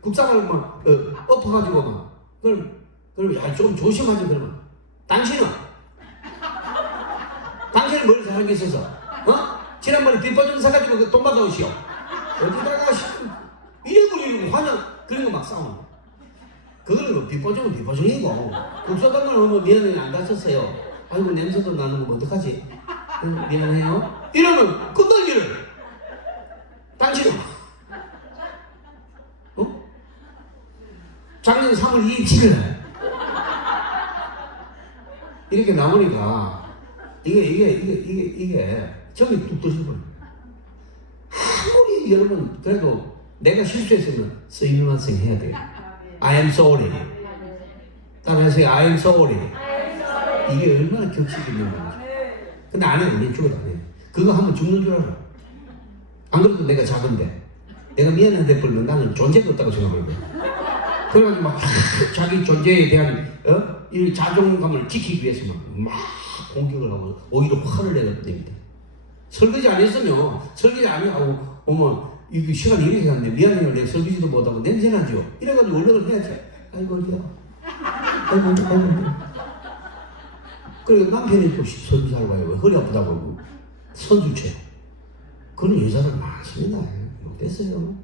국상을 막 엎어가지고 막. 그럼 야 좀 조심하지 그러면. 당신은 뭘 잘하고 있어서? 지난번에 빚 받은 사가지고 돈 받아오시오. 어디다가 이래 버리고 화장 그런 거 막 싸우는 거. 그거는 뭐 비보정은 비보정이고 국소당을 오면 미안해 안 다쳤어요. 아이고 냄새도 나는 거 어떡하지? 미안해요. 이러면 끝날 일을 당신은 작년 3월 27일 이렇게 나오니까 이게 정이 뚝 떨어져. 아무리 여러분 그래도 내가 실수했으면 스미마셍 해야 돼요. I am sorry. 따라하세요. I am sorry. 이게 얼마나 격식이 있는 거지. 근데 안 해도 내 죽어도 안 해. 그거 하면 죽는 줄 알아. 안 그래도 내가 작은데 내가 미안한데 불면 나는 존재가 없다고 생각하거든. 그래가지고 막 자기 존재에 대한 이 자존감을 지키기 위해서 막 공격을 하고 오히려 화를 내가 됩니다. 설거지 안 했으면 설거지 안 하고 어머 이게 시간이 이렇게 갔네 미안해요 내가 설거지도 못하고 냄새나죠. 이래가지고 연락을 해야지. 아이고 어디야 아이고 그리고 남편이 또 설거지하러 가요. 허리 아프다고 하고 선두채 그런 여자들 많습니다. 욕됐어요.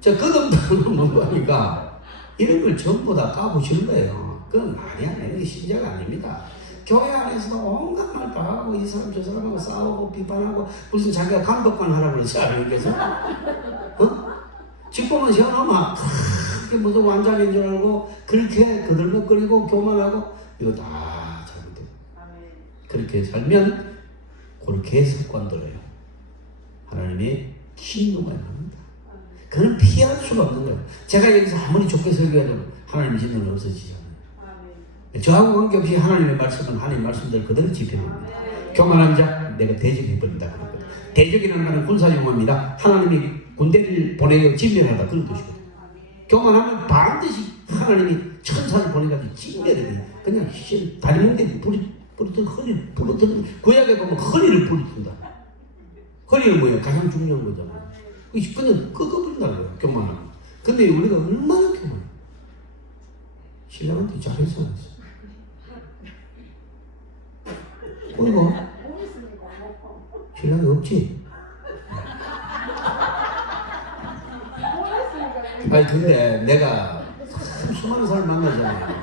자, 끝없다는 뭔가니까 이런 걸 전부 다 까부시는 거예요. 그건 말이 안 되는 게 신자가 아닙니다. 교회 안에서도 온갖 말 다 하고 이 사람 저 사람하고 싸우고 비판하고 무슨 자기가 감독관 하라고 그러지 않으겠어? 직보만 세워놓으면 그렇게 무슨 완장인 줄 알고 그렇게 그들먹거리고 교만하고 이거 다 잘못돼요. 그렇게 살면 그렇게 습관들어요. 하나님이 진노가 납니다. 그는 피할 수가 없는 거예요. 제가 여기서 아무리 좋게 설교해도 하나님의 진노는 없어지잖아요. 저하고 관계없이 하나님의 말씀은 하나님의 말씀대로 그대로 지켜냅니다. 교만한 자 내가 대적해버린다. 대적이라는 말은 군사용어입니다. 하나님이 군대를 보내어 진멸하다 그런 뜻이거든요. 교만하면 반드시 하나님이 천사를 보내가지고 진멸을 해요. 그냥 다리 뭉개 부르던 허리를 부르던 구약에 보면 허리를 부르든다. 허리는 뭐예요? 가장 중요한 거잖아요. 그냥 꺾어버린다는 거예요. 교만하면. 근데 우리가 얼마나 교만해. 신랑한테 잘해서 안 했어. 어이구 신랑이 없지? 아니 근데 내가 수많은 사람 만나잖아요.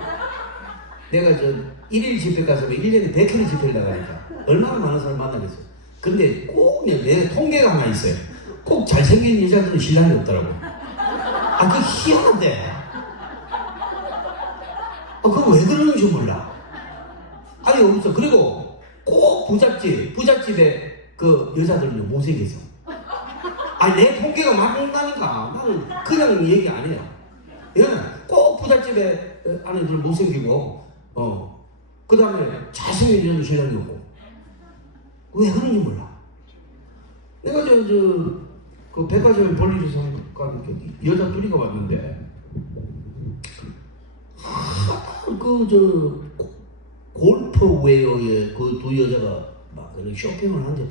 내가 저 1일 집회 가서 1년에 100회를 집회를 나가니까 얼마나 많은 사람 만나겠어. 근데 꼭 내가 통계가 하나 있어요. 꼭 잘생긴 여자들은 신랑이 없더라고. 그 희한한데. 그거 왜 그러는지 몰라. 아니 없어. 그리고 꼭 부잣집에 그 여자들은요 못생겼어. 내 통계가 맞는다니까. 나는 그냥 얘기 안 해요. 얘는 꼭 부잣집에 아내들 못생기고 그 다음에 잘생긴 여자는 신랑이 없고. 왜 그런지 몰라. 내가 그 백화점 볼일에서 가는 여자 둘이가 왔는데 골프웨어에 그 두 여자가 막 쇼핑을 하는데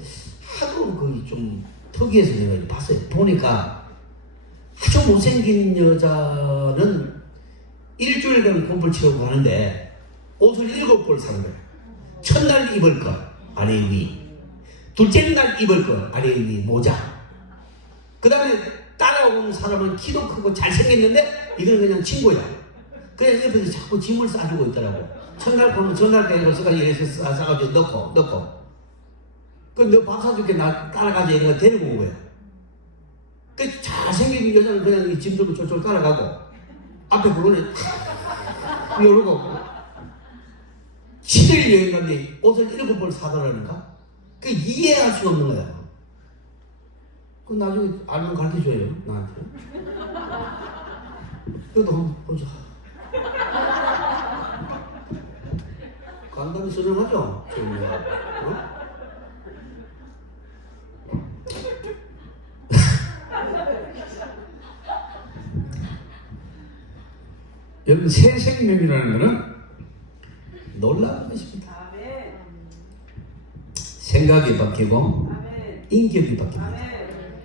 하도 그 좀 특이해서 내가 봤어요. 보니까 아주 못생긴 여자는 일주일간 골프를 치려고 하는데 옷을 7벌 사는 거예요. 첫날 입을 것 아래 위, 둘째 날 입을 것 아래 위 모자. 그 다음에 따라오는 사람은 키도 크고 잘생겼는데 이건 그냥 친구야. 그래서 옆에서 자꾸 짐을 싸주고 있더라고. 첫날 보면 전날 빼고 이래서 싸가지고 넣고 너 밥 사줄게 나 따라가자 이런 거 데리고 온 거야. 그 잘생긴 여자는 그냥 짐 들고 쫄쫄 따라가고 앞에 그거는 이러고 7일 여행 갔는데 옷을 7벌 사달라니까? 그 이해할 수 없는 거야. 그 나중에 알면 가르쳐줘요 나한테. 그래도 한번 보자. 간담이 선언하죠? 여러분 새 생명이라는 것은 놀라운 것입니다. 생각이 바뀌고 인격이 바뀝니다.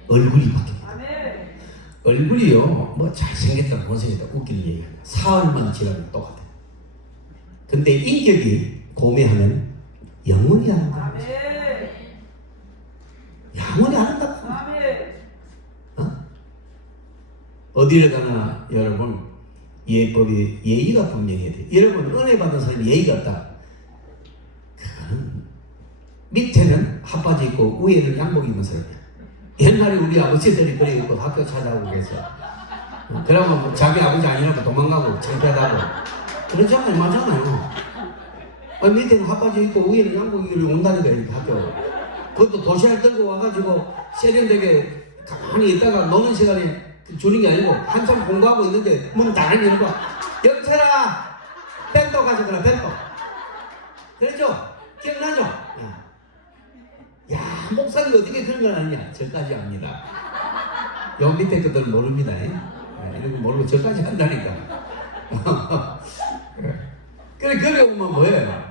얼굴이 바뀝니다. 얼굴이요 뭐 잘생겼다 못생겼다 웃기는 얘기입니다. 사흘만 지나면 똑같아요. 근데 인격이 고매하면 영원히 아름다운 것이다. 영원히 아름다운 것이다. 어디를 가나 여러분 예법이 예의가 분명해야 돼요. 여러분 은혜 받은 사람이 예의가 없다. 그거는 밑에는 핫바지 입고 위에는 양복 입은 사람이야. 옛날에 우리 아버지들이 그래 입고 학교 찾아오고 계셔. 그러면 뭐 자기 아버지 아니라고 도망가고 창피하다고 그러잖아요. 맞잖아요. 밑에는 핫바지 입고 위에는 양복 입고 온다니까 이렇게 학교. 그것도 도시락 들고 와가지고 세련되게 가만히 있다가 노는 시간에 주는 게 아니고 한참 공부하고 있는데 문 닫아 열고 영철아 벤또 가져가라 벤또. 그랬죠? 기억나죠? 야 목사님 어떻게 그런 걸 아느냐? 저까지 합니다. 요 밑에 것들은 모릅니다. 이런 거 모르고 저까지 한다니까. 그래 그래 보면 뭐예요?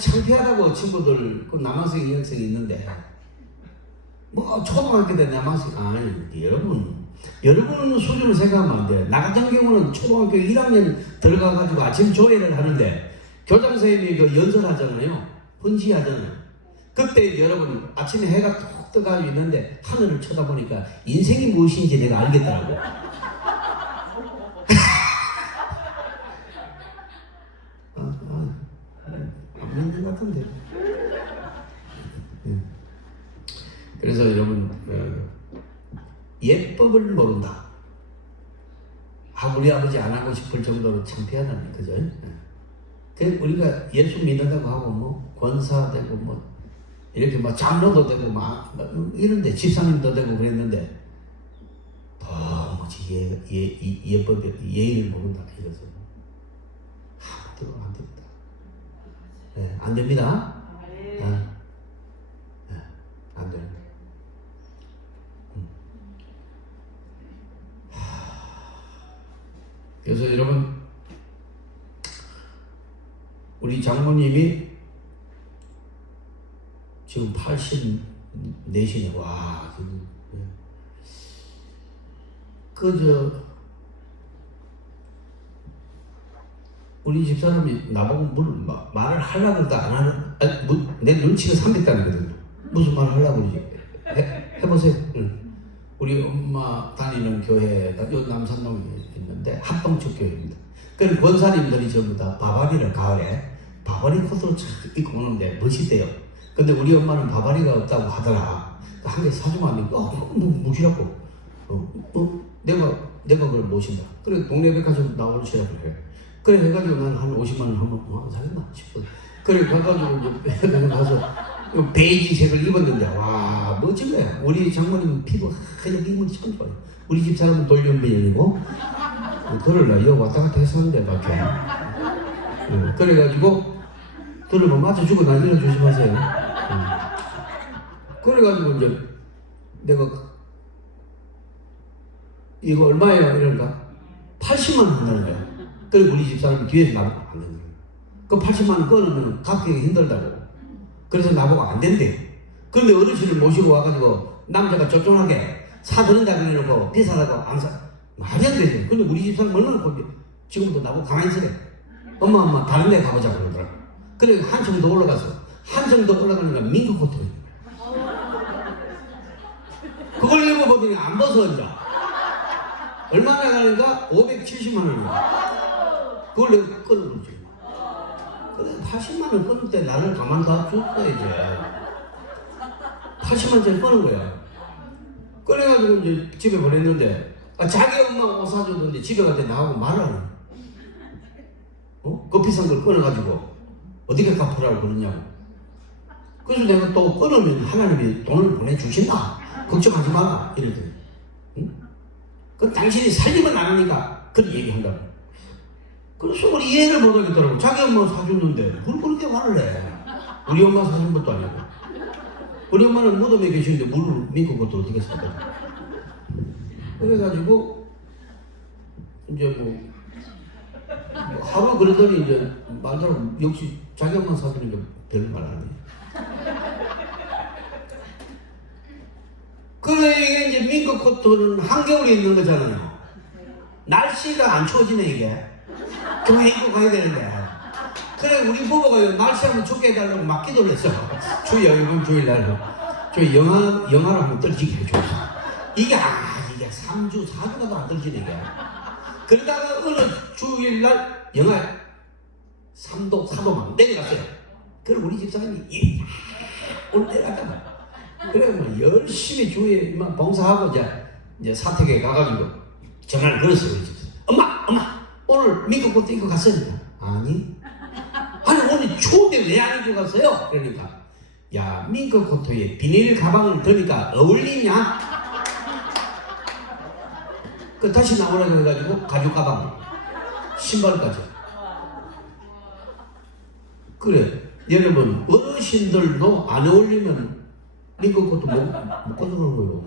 창피하다고 친구들 그 남학생 여학생이 있는데 뭐 초등학교 때 남학생 아니 여러분 수준을 생각하면 안 돼. 나 같은 경우는 초등학교 1학년 들어가가지고 아침 조회를 하는데 교장 선생님이 그 연설하잖아요. 훈시하잖아요. 그때 여러분 아침에 해가 톡 떠가지고 있는데 하늘을 쳐다보니까 인생이 무엇인지 내가 알겠더라고. 안 믿는 것 같은데. 그래서 여러분 예법을 모른다. 우리 아버지 안 하고 싶을 정도로 창피하다니 그죠? 우리가 예수 믿는다고 하고 뭐 권사되고 뭐 이렇게 막 장로도 되고 막 이런데 집사님도 되고 그랬는데 도무지 예법에 예의를 모른다 이래서 아무도 안 됩니다. 네, 안 됩니다. 안 됩니다. 그래서 여러분 우리 장모님이 지금 84시네. 와, 우리 집사람이 나보고 말을 하려고 해도 안 하는, 내 눈치가 300단이거든요. 무슨 말을 하려고 그러지? 해보세요. 우리 엄마 다니는 교회가 요 남산동에 있는데 합동축 교회입니다. 그래서 권사님들이 전부 다 바바리를 가을에 바바리 코트를 착 입고 오는데 멋있대요. 근데 우리 엄마는 바바리가 없다고 하더라. 한 개 사주면 안 되니까 무시라고. 내가 그걸 모신다. 그래 동네 백화점 나오시라고 그래. 그래 해가지고 난 한 50만 원 한번 사겠나 싶어. 그래 가가지고 이제 가서 베이지색을 입었는데 와 멋진 거야. 우리 장모님은 피부 하얗게 입으면 참 좋아요. 우리 집 사람은 돌연변이고 그럴라 여기 왔다 갔다 했었는데 밖에. 그래가지고 들으면 맞아주고 난리를 조심하세요. 그래가지고 이제 내가 이거 얼마예요? 이러니까 80만 원 한다는 거야. 그리고 우리 집사람이 뒤에서 나보고 안 된다. 그 80만 원 끊으면 갚기 힘들다고. 그래서 나보고 안 된대. 그런데 어르신을 모시고 와가지고 남자가 쪼쫀하게 사드는다 그래놓고 비싸다고 안 사. 말이 안 되죠. 근데 우리 집사람 얼마나 고비. 지금도 나보고 가만히 있으래. 엄마 다른 데 가보자 그러더라고. 그래 한층 더 올라가서 한층 더 올라가니까 민크 코트. 그걸 입어보더니 안 벗어져. 얼마나 가니까 570만 원이야. 그걸 내가 끊어보지. 그래 80만 원 끊을 때 나를 가만 둬줘야지. 80만 원짜리 끊은 거야. 그래가지고 이제 집에 보냈는데 자기 엄마 옷 사줬는데 집에 갈 때 나하고 말을 안 해. 그 비싼 걸 끊어가지고 어떻게 갚으라고 그러냐고. 그래서 내가 또 끊으면 하나님이 돈을 보내주신다. 걱정하지 마라. 이러더니. 그 당신이 살림을 안 하니까 그런 얘기한다고. 그래서 우리 이해를 못 하겠더라고. 자기 엄마 사줬는데 뭘 그렇게 화를 내. 우리 엄마 사준 것도 아니고. 우리 엄마는 무덤에 계시는데 물을 믿고 그것도 어떻게 사거든. 그래가지고 이제 뭐 하루 그러더니 이제 말대로 역시 자기 엄마 사주는 게 별로 말 안 해. 그래 이게 이제 민국 코트는 한겨울에 있는 거잖아요. 날씨가 안 추워지네 이게. 교회 입고 가야 되는데 그래 우리 부부가 날씨 한번 춥게 해달라고 막 기도를 했어. 주여 이번 주일날 저 영하로 한번 떨치게 해줘서 이게 이게 3주 4주가도 안 떨치네 이게. 그러다가 어느 주일날 영하 3도 4도만 내려갔어요. 그럼 우리 집사람이 오늘 내려갔잖아. 그래 뭐 열심히 주에 봉사하고 이제 사택에 가가지고 전화를 걸었어요. 우리 집사람. 엄마 오늘 미국 것도 입고 갔어요? 아니 오늘 추운데 왜 안 입고 갔어요? 그러니까 야 민크 코트에 비닐 가방을 드니까 어울리냐? 그 다시 나오라고 해가지고 가죽 가방 신발까지. 그래 여러분 어르신들도 안 어울리면 민크 코트 못 가져가는 거예요.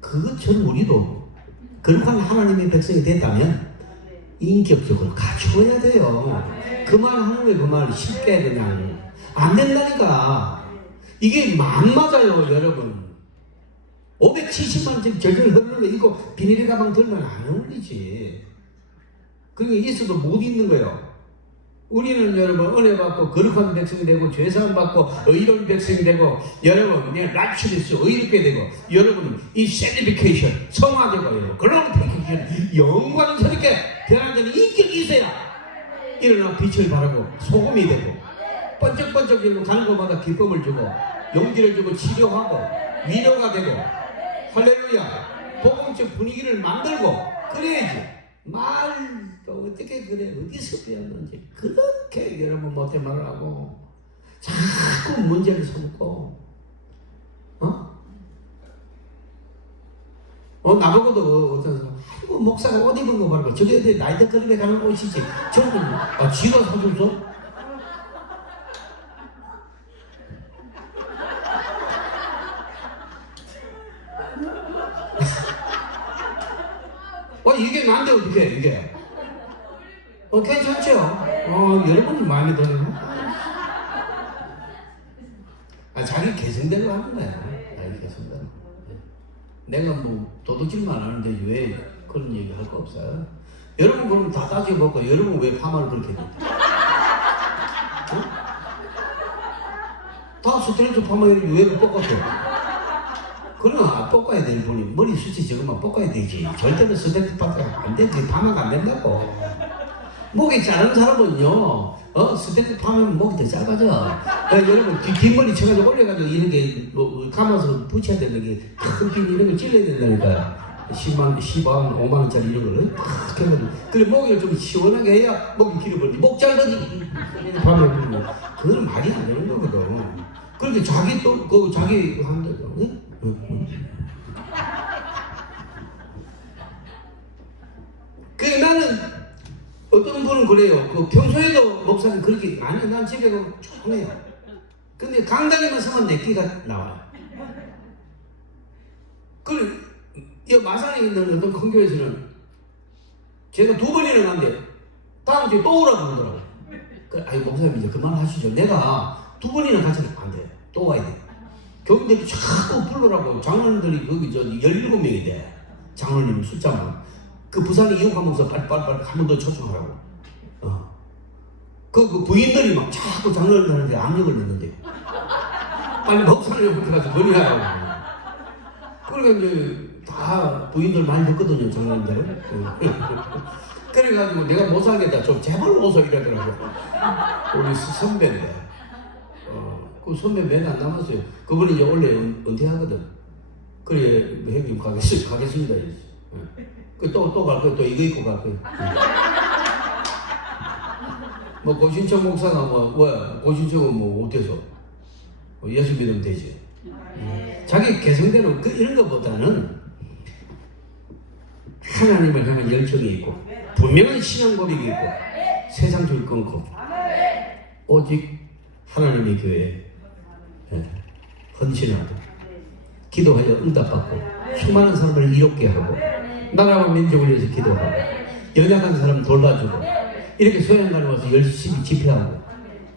그것처럼 우리도 그렇게 하나님의 백성이 됐다면 인격적으로 갖추어야 돼요. 그 말 하는 거예요. 그 말 쉽게 그냥 안 된다니까. 이게 안 맞아요 여러분. 570만원짜리 저절 흐르는 거 이거 비닐 가방 들면 안 어울리지. 그게 있어도 못 입는 거예요. 우리는 여러분 은혜 받고 거룩한 백성이 되고 죄사함 받고 의로운 백성이 되고 여러분 라치리스 의롭게 되고 여러분 이 셀리피케이션 성화되고 글로리피케이션 영광스럽게 변화되는 인격이 있어야 일어나 빛을 발하고 소금이 되고 번쩍번쩍 이러고 가는 것마다 기쁨을 주고 용기를 주고 치료하고 위로가 되고 할렐루야 복음적 분위기를 만들고 그래야지. 말도 어떻게 그래 어디서 배웠는지 그렇게 여러분 못해 말을 하고 자꾸 문제를 삼고 나보고도 어떤 사람 아이고 목사가 옷 입은 거 말고 저게 나이트클럽에 가는 옷이지 저는 지가 사줬어? 이게 난데 어떻게 해 이게? 괜찮죠? 여러분이 마음에 드네요. 자기 개성대로 하는 거야. 자기 개성대로. 내가 뭐 도둑질만 하는데 왜 그런 얘기 할 거 없어요? 여러분 그럼 다 따져볼까? 여러분 왜 파마를 그렇게 해? 다 스트레이트 파마를 왜 뽑았어? 그러나 뽑아야 될 분이 머리 숱이 저것만 뽑아야 되지. 절대로 스트레이트 파마가 안 되지. 파마가 안 된다고. 목이 작은 사람은요 스트레이트 파마면 목이 더 작아져. 여러분 뒷머리 쳐가지고 올려가지고 이런 게 감아서 붙여야 되는 게 큰 핀 이런 걸 찔러야 된다니까요. 10만, 5만원짜리 이런 거를 탁 해가지고 그래 목을 좀 시원하게 해야 목이 길어버리지. 목 짧아지 파마 부르면 그건 말이 안 되는 거거든. 그런데 자기 또 자기 한다고. 그래 나는 어떤 분은 그래요. 평소에도 목사님 그렇게 아니 난 집에 가면 조용해요. 근데 강당에만 서면 내 귀가 나와요. 마산에 있는 어떤 큰 교회에서는 제가 2번이나 갔는데 다음 주에 또 오라고 그러더라고요. 아니 목사님 이제 그만하시죠. 내가 2번이나 같이는 안 돼요. 또 와야 돼. 교인들이 자꾸 불러라고. 장로님들이 거기 17명이 돼. 장로님 숫자만. 그 부산에 이용하면서 빨리 한 번 더 초청하라고. 그 부인들이 막 자꾸 장로님들한테 압력을 넣는데 빨리 목사님 붙여가지고 논의하라고. 그러니까 이제 다 부인들 많이 듣거든요, 장로님들은. 그래가지고 내가 못 살겠다. 좀 제발 오소 이러더라고. 우리 선배인데. 그 선배 몇 안 남았어요. 그분이 이제 원래 은퇴하거든. 그래, 형님 가겠습니다. 또 갈 거예요. 또 이거 입고 갈 거예요. 뭐, 고신청 목사가 고신청은 뭐, 어때서? 예수 믿으면 되지. 자기 개성대로 이런 것보다는 하나님을 향한 열정이 있고, 분명한 신앙 고백이 있고, 세상 줄 끊고, 오직 하나님의 교회에 헌신하고, 기도하여 응답받고, 수많은 사람을 이롭게 하고, 나라와 민족을 위해서 기도하고, 연약한 사람 돌봐주고, 이렇게 소양관에 와서 열심히 집회하고,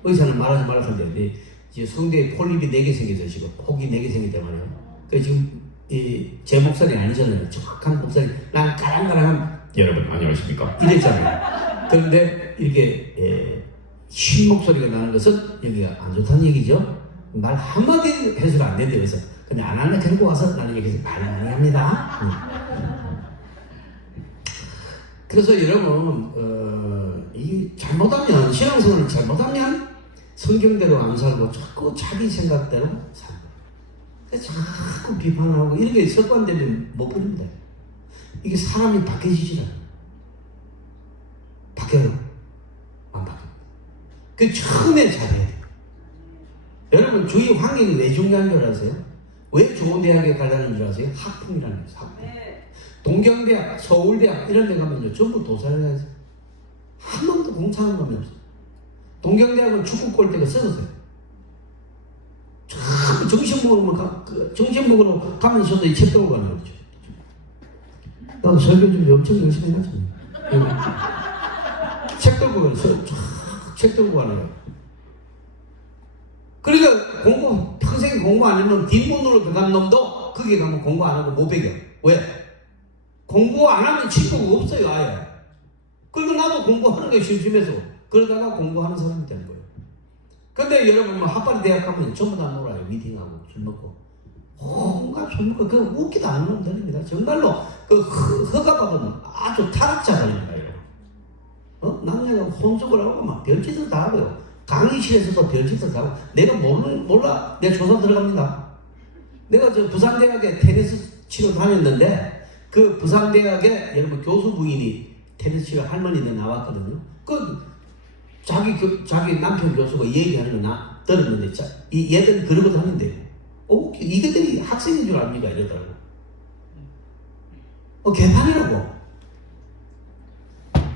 의사는 말하지 말았는데, 이제 성대에 폴립이 4개 생겨서 지금 폭이 4개 생기기 때문에, 그래서 지금 제 목소리 아니잖아요. 정확한 목소리, 난 가랑가랑한 여러분 안녕하십니까? 이랬잖아요. 그런데 이렇게 쉰 목소리가 나는 것은 여기가 안 좋다는 얘기죠. 말 한마디 해서는 안 된다. 그래서 그냥 안 할래 데리고 와서 나는 여기서 말 많이 합니다. 그래서 여러분 이 잘못하면 신앙생활을 잘못하면 성경대로 안 살고 자꾸 자기 생각대로 살고 자꾸 비판하고 이런 게 습관되면 못 버립니다. 이게 사람이 바뀌어지질 않아요. 바뀌어요? 안 바뀌어요. 그 처음에 잘해야 돼요. 여러분 주위 환경이 왜 중요한 줄 아세요? 왜 좋은 대학에 가려는 줄 아세요? 학풍이라는 거예요. 학풍. 동경대학, 서울대학 이런 데 가면요 전부 도살해야지. 한 놈도 공차하는 놈이 없어요. 동경대학은 축구 골대가 썩었어요. 자꾸 정신목으로 가면서도 이 책 들고 가는 거죠. 나도 설교 좀 엄청 열심히 해놨지. 책 들고 가는 책 들고 가는 거예요. 그러니까 평생 공부 안 했는 뒷문으로 들어간 놈도 거기 가면 공부 안 하고 못 배겨. 왜? 공부 안 하면 친구가 없어요, 아예. 그리고 나도 공부하는 게 심심해서 그러다가 공부하는 사람이 되는 거예요. 근데 여러분 뭐 학벌 대학 가면 전부 다 놀아요. 미팅하고 술 먹고 온갖 술 먹고 그 웃기도 않은 놈들입니다. 정말로 그 허가 받으면 아주 타락자들입니다. 남녀가 혼속을 하고 막 별짓을 다 하고요. 강의실에서도 별짓을 다 하고 내가 몰라. 내 조사 들어갑니다. 내가 저 부산대학에 테니스 치러 다녔는데 그 부산대학에 여러분 교수 부인이 테니스 치러 할머니들 나왔거든요. 자기 남편 교수가 얘기하는 거 나 들었는데, 얘들은 그러고 다닌대. 이것들이 학생인 줄 압니까? 이러더라고. 개판이라고.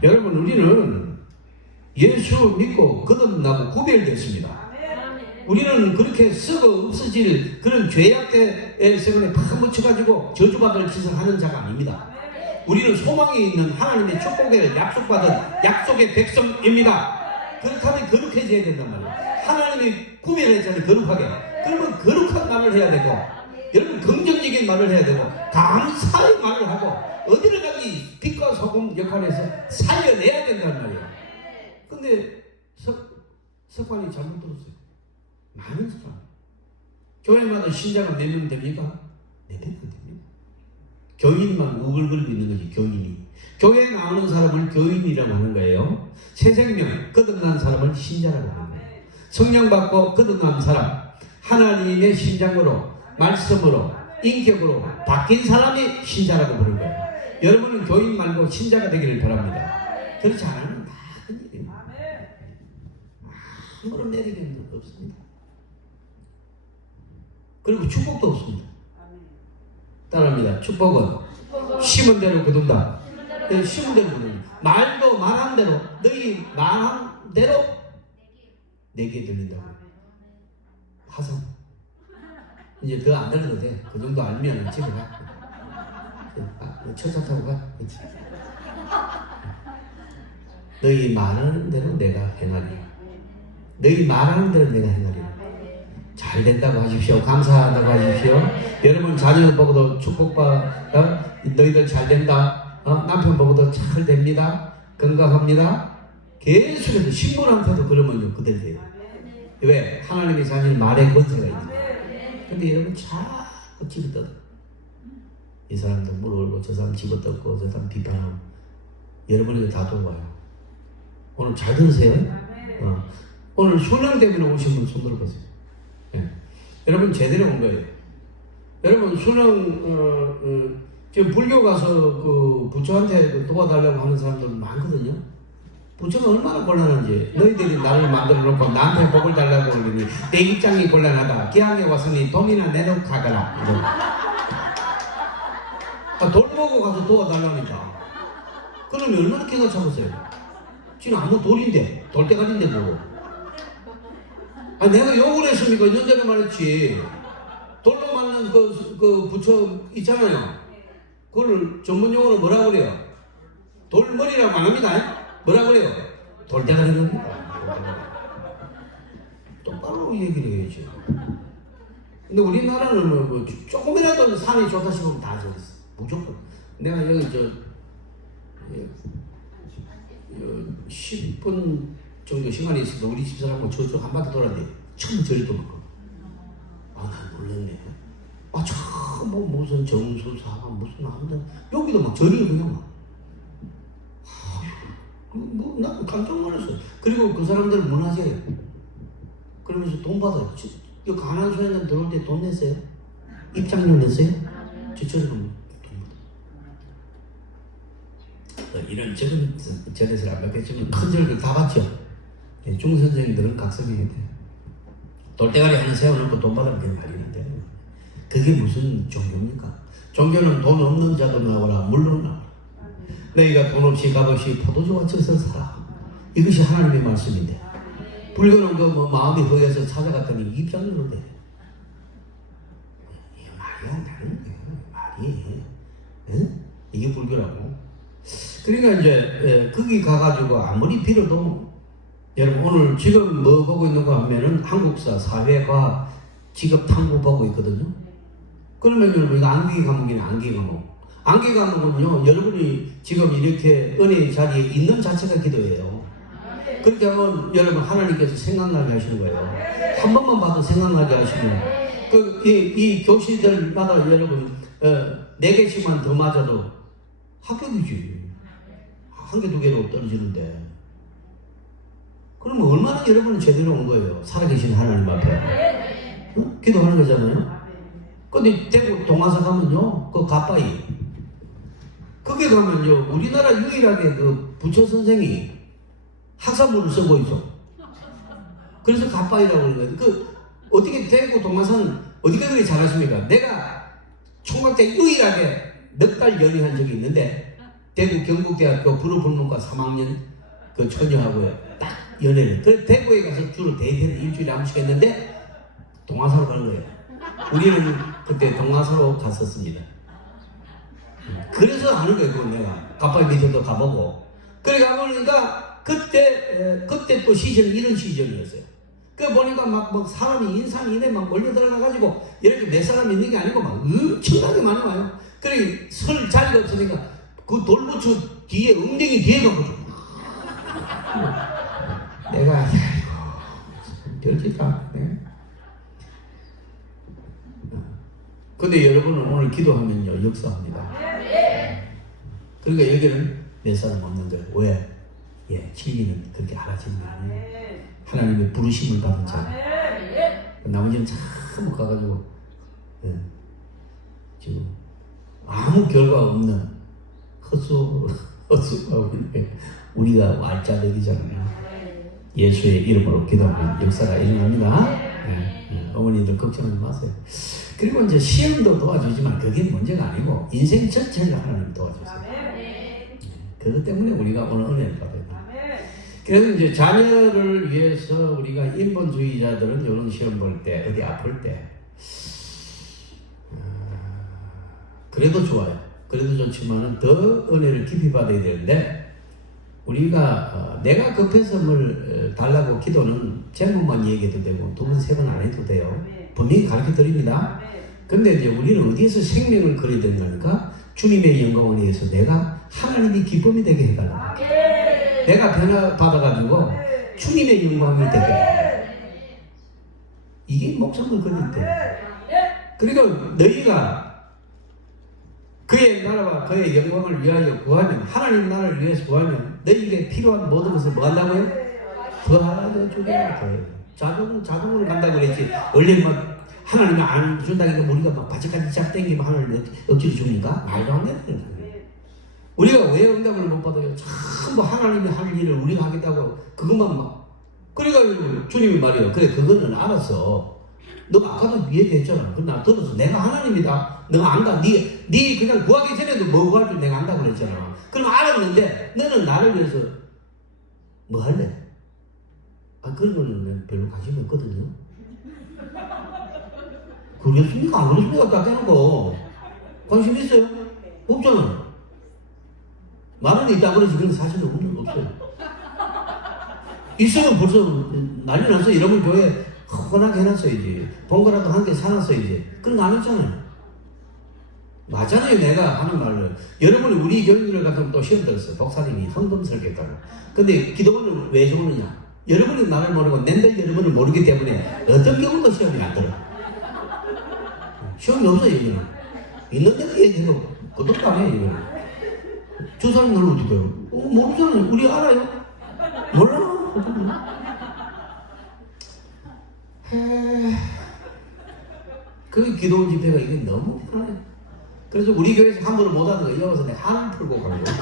여러분, 우리는 예수 믿고 거듭나고 구별됐습니다. 우리는 그렇게 썩어 없어질 그런 죄악의 세상에 파묻혀가지고 저주받을 짓을 하는 자가 아닙니다. 우리는 소망이 있는 하나님의 축복을 약속받은 약속의 백성입니다. 그렇다면 거룩해져야 된단 말이에요. 하나님이 구별했잖아요. 거룩하게. 그러면 거룩한 말을 해야 되고 여러분 긍정적인 말을 해야 되고 감사의 말을 하고 어디를 가기 빛과 소금 역할에서 살려내야 된단 말이에요. 근데 습관이 잘못 들었어요. 많은 사람 교회마다 신자가 4명 됩니까? 4명 됩니다. 교인만 우글거리고 있는 거지. 교회에 나오는 사람을 교인이라고 하는 거예요. 새 생명, 거듭난 사람을 신자라고 하는 거예요. 성령 받고 거듭난 사람, 하나님의 심장으로, 말씀으로, 인격으로 바뀐 사람이 신자라고 부르는 거예요. 여러분은 교인 말고 신자가 되기를 바랍니다. 그렇지 않으면 다 큰일입니다. 아무런 매력이 없습니다. 그리고 축복도 없습니다. 따라합니다. 축복은 심은 대로 거둔다. 심은 대로 거둔다. 말도 말한 대로 너희 말한 대로 내게 들린다고. 하산. 이제 더 안 들어도 돼. 그 정도 알면 집에 가. 첫차 타고 가. 너희 말하는 대로 내가 행하리라. 너희 말하는 대로 내가 행하리라. 잘 된다고 하십시오. 감사한다고 하십시오. 여러분 자녀 보고도 너희들 잘 된다. 남편 보고도 잘 됩니다. 건강합니다. 계속해서 신부한테도 그러면요 그대로 돼요. 왜? 하나님의 자녀는 말의 권세가 있는 거예요. 근데 여러분 자꾸 집어뜯어. 이 사람도 물어올고 저 사람 집어뜯고 저 사람 비판하고 여러분에게 다 돌아와요. 오늘 잘 들으세요. 오늘 수능 때문에 오신 분 손 들어보세요. 네. 여러분 제대로 온 거예요. 여러분 수능 지금 불교 가서 그 부처한테 도와달라고 하는 사람들 많거든요. 부처가 얼마나 곤란한지. 너희들이 나를 만들어 놓고 나한테 복을 달라고 그러니 내 입장이 곤란하다. 기왕에 왔으니 돈이나 내놓고 가거라. 돈 보고 가서 도와달라니까. 그러면 얼마나 기가 차겠어요. 지금 아무 돌인데 돌대가리인데 뭐. 내가 욕을 했으니까 연대로 말했지. 돌로 맞는 그 부처 있잖아요. 그걸 전문용어로 뭐라 그래요? 돌머리라고 안 합니다. 뭐라 그래요? 돌대가리입니다. 똑바로 얘기를 해야죠. 근데 우리나라는 뭐 조금이라도 산이 좋다 싶으면 다 저랬어. 무조건. 내가 여기 10분 정도 시간이 있어도 우리 집사람하고 저쪽 한 바퀴 돌았는데 처음 절도 먹고. 아, 난 놀랐네. 아, 참, 뭐, 무슨 정수사가 무슨 한다. 여기도 막 절이 그냥 막. 난 깜짝 놀랐어. 그리고 그 사람들은 문화재예요. 그러면서 돈 받아요. 이 가난 소년단 들어올 때 돈 냈어요? 입장료 냈어요? 저처럼 돈 받아. 이런 적은 절에서 안 받겠지만 큰 절들 다 받죠. 중선생님들은 각성해야 돼. 돌대가리 하나 세워놓고 돈 받으면 그게 말이는데 그게 무슨 종교입니까? 종교는 돈 없는 자도 나오라 물론 나오라. 너희가 돈 없이 값없이 포도주와 젖어 살아. 이것이 하나님의 말씀인데 불교는 그 뭐 마음이 허해서 찾아갔더니 입장료로 돼. 이게 말이 안 되는 거야. 말이. 응? 이게 불교라고. 그러니까 이제 거기 가가지고 아무리 빌어도 여러분 오늘 지금 뭐 보고 있는 거 하면은 한국사 사회과학 직업 탐구 보고 있거든요. 그러면 여러분 이거 안기 과목이네. 안기 과목. 안기 과목은요 여러분이 지금 이렇게 은혜의 자리에 있는 자체가 기도예요. 그렇게 하면 여러분 하나님께서 생각나게 하시는 거예요. 한 번만 봐도 생각나게 하시면 이 교실들마다 여러분 4개씩만 더 맞아도 합격이지. 한 개, 2개로 떨어지는데 그러면 얼마나 여러분은 제대로 온 거예요. 살아계신 하나님 앞에 기도하는 거잖아요. 근데 대구 동화사 가면요 그 가빠이 거기 가면요 우리나라 유일하게 그 부처 선생이 학사물을 쓰고 있어. 그래서 가빠이라고 그러는 거예요. 그 어떻게 대구 동화사는 어떻게 그렇게 잘하십니까? 내가 총각 때 유일하게 넉 달 연애한 적이 있는데 대구 경북대학교 불어불문과 3학년 그 처녀하고요 딱 연애를. 그 대구에 가서 주로 데이트를 일주일에 한 번씩 했는데 동화사로 가는 거예요. 우리는 그때 동화사로 갔었습니다. 그래서 하는 거예요. 그건 내가 가빠이 밑에도 가보고 그래 가보니까 그때 또 시절이 이런 시절이었어요. 그 보니까 막 사람이 인산인해 막 몰려들어가가지고 이렇게 몇 사람 있는 게 아니고 막 엄청나게 많이 와요. 그래 설 자리가 없으니까 그 돌부처 뒤에 엉덩이 뒤에 가보죠. 내가 아이고 별짓다. 네? 근데 여러분은 오늘 기도하면요 역사합니다. 그러니까 여기는 몇 사람 없는 거예요. 왜? 예, 진리는 그렇게 알아지는 거예요. 하나님의 부르심을 받은 자. 나머지는 참 가가지고 지금 아무 결과 없는 헛수하고 있는데 우리가 왈자덕이잖아요. 예수의 이름으로 기도하면 역사가 일어납니다. 어머니들 걱정하지 마세요. 그리고 이제 시험도 도와주지만 그게 문제가 아니고 인생 전체를 하나님 도와주세요. 그것 때문에 우리가 오늘 은혜를 받아야 돼요. 그래서 이제 자녀를 위해서 우리가 인본주의자들은 이런 시험 볼 때, 어디 아플 때, 그래도 좋아요. 그래도 좋지만은 더 은혜를 깊이 받아야 되는데, 우리가 내가 급해서 뭘 달라고 기도는 제목만 얘기해도 되고, 2번, 3번 안 해도 돼요. 분명히 가르쳐 드립니다. 근데 이제 우리는 어디에서 생명을 걸어야 된다니까? 주님의 영광을 위해서 내가 하나님이 기쁨이 되게 해달라. 내가 변화받아가지고 주님의 영광이 되게. 이게 목숨을 걸릴 때. 그리고 너희가 그의 나라와 그의 영광을 위하여 구하면, 하나님 나라를 위해서 구하면 너희에게 필요한 모든 것을 뭐 한다고요? 더하여 주게. 자동으로 간다고 그랬지. 원래 막 하나님이 안 준다니까 우리가 막 바지까지 쫙 당기면 하나님이 억지로 줍니까? 말도 안 되는 거예요. 우리가 왜 응답을 못 받아요? 전부 하나님이 할 일을 우리가 하겠다고 그것만 막. 그러니까 주님이 말이에요. 그래 그거는 알았어. 너가 아까도 얘기했잖아. 그럼 나 들었어. 내가 하나님이다. 너가 안다. 네 그냥 구하기 전에도 뭐 구할 줄 내가 안다고 그랬잖아. 그럼 알았는데 너는 나를 위해서 뭐 할래? 그런 거는 별로 관심이 없거든요. 그렇습니까? 안 그렇습니까? 딱 해놓고 관심 있어요? 없잖아. 말은 있다 그러지 그런 사실은 없어요. 있으면 벌써 난리 났어. 이러면 교회 허건하게 해놨어야지. 본거라도 한 개 사놨어야지. 그런 거 안 했잖아요. 맞잖아요. 내가 하는 말을. 여러분이 우리 교인들을 같으면 또 시험 들었어요. 목사님이 헌금 설계했다고. 근데 기도원은 왜 좋으느냐? 여러분이 나를 모르고 낸들 여러분을 모르기 때문에 어떤 경우도 시험이 안 들어. 시험이 없어요, 이거는. 있는데도 얘기해도 그것도 안 해요, 이거는. 저 사람 너를 어떻게 해요? 모르잖아요. 우리 알아요? 몰라. 그 기도 집회가 이게 너무 편해. 그래서 우리 교회에서 함부로 못하는 거 이어서 내가 한을 풀고 가는 거야.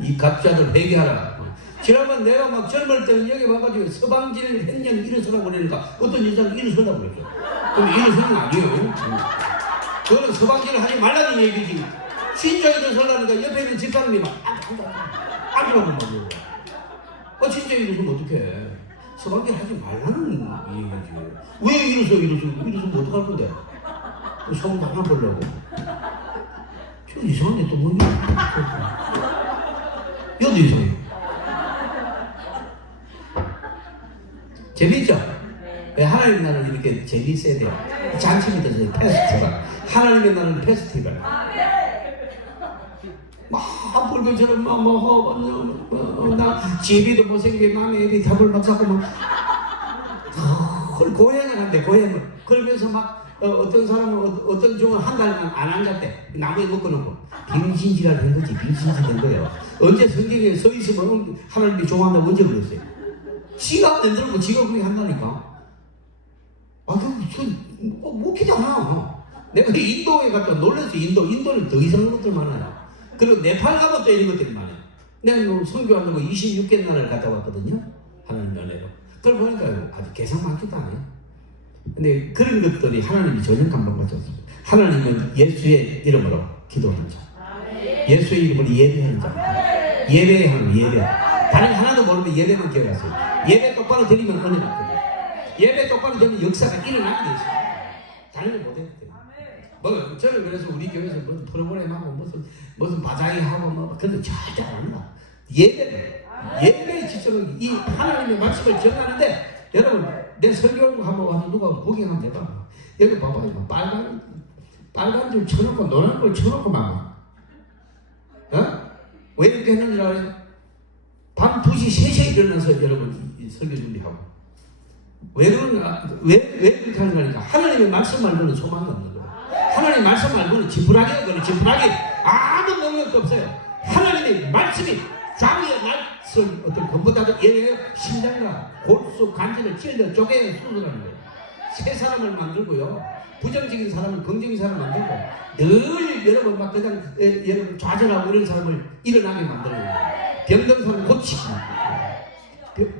이 갑자들 회개하라. 지난번 내가 막 젊을 때는 여기 와가지고 서방질 행령 일어서라고 그러니까 어떤 여자가 일어서라고 그랬죠. 그럼 일어서는 아니에요. 그거는 서방질을 하지 말라는 얘기지. 진짜 일어서라니까 옆에 있는 집사람이 막 앉으라고 막 그러고. 진짜 일어서면 어떡해. 서방질 하지 말라는 얘기지. 왜 일어서면 어떡할 건데? 소문 다 나보려고. 저 이상한데 또 뭐냐? 여도 이상해. 재밌죠? 왜 하나님 나라를 이렇게 재밌어야 돼요? 잔치입니다, 저희 페스티벌. 하나님의 나라는 페스티벌. 막 불교처럼 나 집이도 못생기게 남의 애비 답을 막 잡고 막 고행을 한대, 고행을. 그러면서 막 어떤 사람은 어떤 종을 한 달만 안 앉았대. 나무에 묶어놓고 빙신지랄 된 거지. 빙신지 된 거예요. 언제 성경에 서 있으면 하나님이 좋아한다고 언제 그랬어요? 지가 안 들고 지가 그렇게 한다니까. 웃기잖아. 내가 인도에 갔다 놀랐어. 인도는 더 이상한 것들 많아요. 그리고 네팔 가면 또 이런 것들이 많아요. 내가 선교하려고 26개 나라를 갔다 왔거든요. 하나님 연애로. 그걸 보니까 아주 계산 많지도 않아요. 근데 그런 것들이 하나님이 전혀 감동받지 않습니다. 하나님은 예수의 이름으로 기도하는 자, 예수의 이름으로 예배하는 자, 예배하는 예배. 다른 하나도 모르면 예배만 기억하세요. 예배 똑바로 드리면 은혜 받거든요. 예배 똑바로 드리면 역사가 일어나게 돼 있어요. 다른 걸 못해요. 뭐 저는 그래서 우리 교회에서 무슨 프로그램하고 무슨 바자회하고 뭐 그런 거 절대 안 합니다. 예배에 지쳐는 이 하나님의 말씀을 전하는데. 여러분, 내 설교 한번 와서 누가 구경 한번 해봐. 여기 봐봐, 이거 빨간 줄 쳐놓고 노란 걸 쳐놓고 막. 왜 이렇게 했는지 알아요? 밤 2시, 3시에 일어나서 여러분 설교 준비하고. 왜 그렇게 하는 거니까? 하나님의 말씀 말고는 소망이 없는 거예요. 하나님의 말씀 말고는 지푸라기가 그래, 지푸라기. 아무 능력도 없어요. 하나님의 말씀이 자기의 날선 어떤 것보다도 예외요. 심장과 골수 간질을 찔러 쪼개 수술하는 거예요. 새 사람을 만들고요. 부정적인 사람을 긍정적인 사람을 만들고 늘 여러분 막 그냥 여러분 좌절하고 이런 사람을 일어나게 만드는 거예요. 병든 사람을 고치고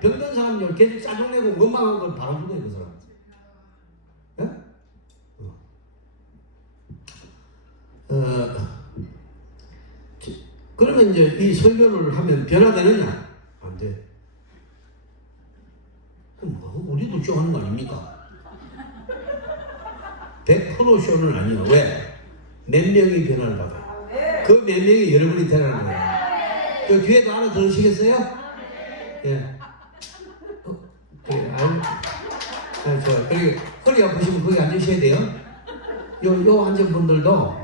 병든 사람을 계속 짜증내고 원망한 걸 바로 죽어요, 그 사람. 그러면 이제 이 설교를 하면 변화되느냐? 안 돼. 그럼 뭐 우리도 쇼하는 거 아닙니까? 100% 쇼는 아니에요. 왜? 몇 명이 변화를 받아요. 그 몇 명이 여러분이 되라는 거예요. 그 뒤에도 하나 들으시겠어요? 예. 그래, 좋아요. 그리고 허리 아프시면 거기 앉으셔야 돼요. 요 앉은 분들도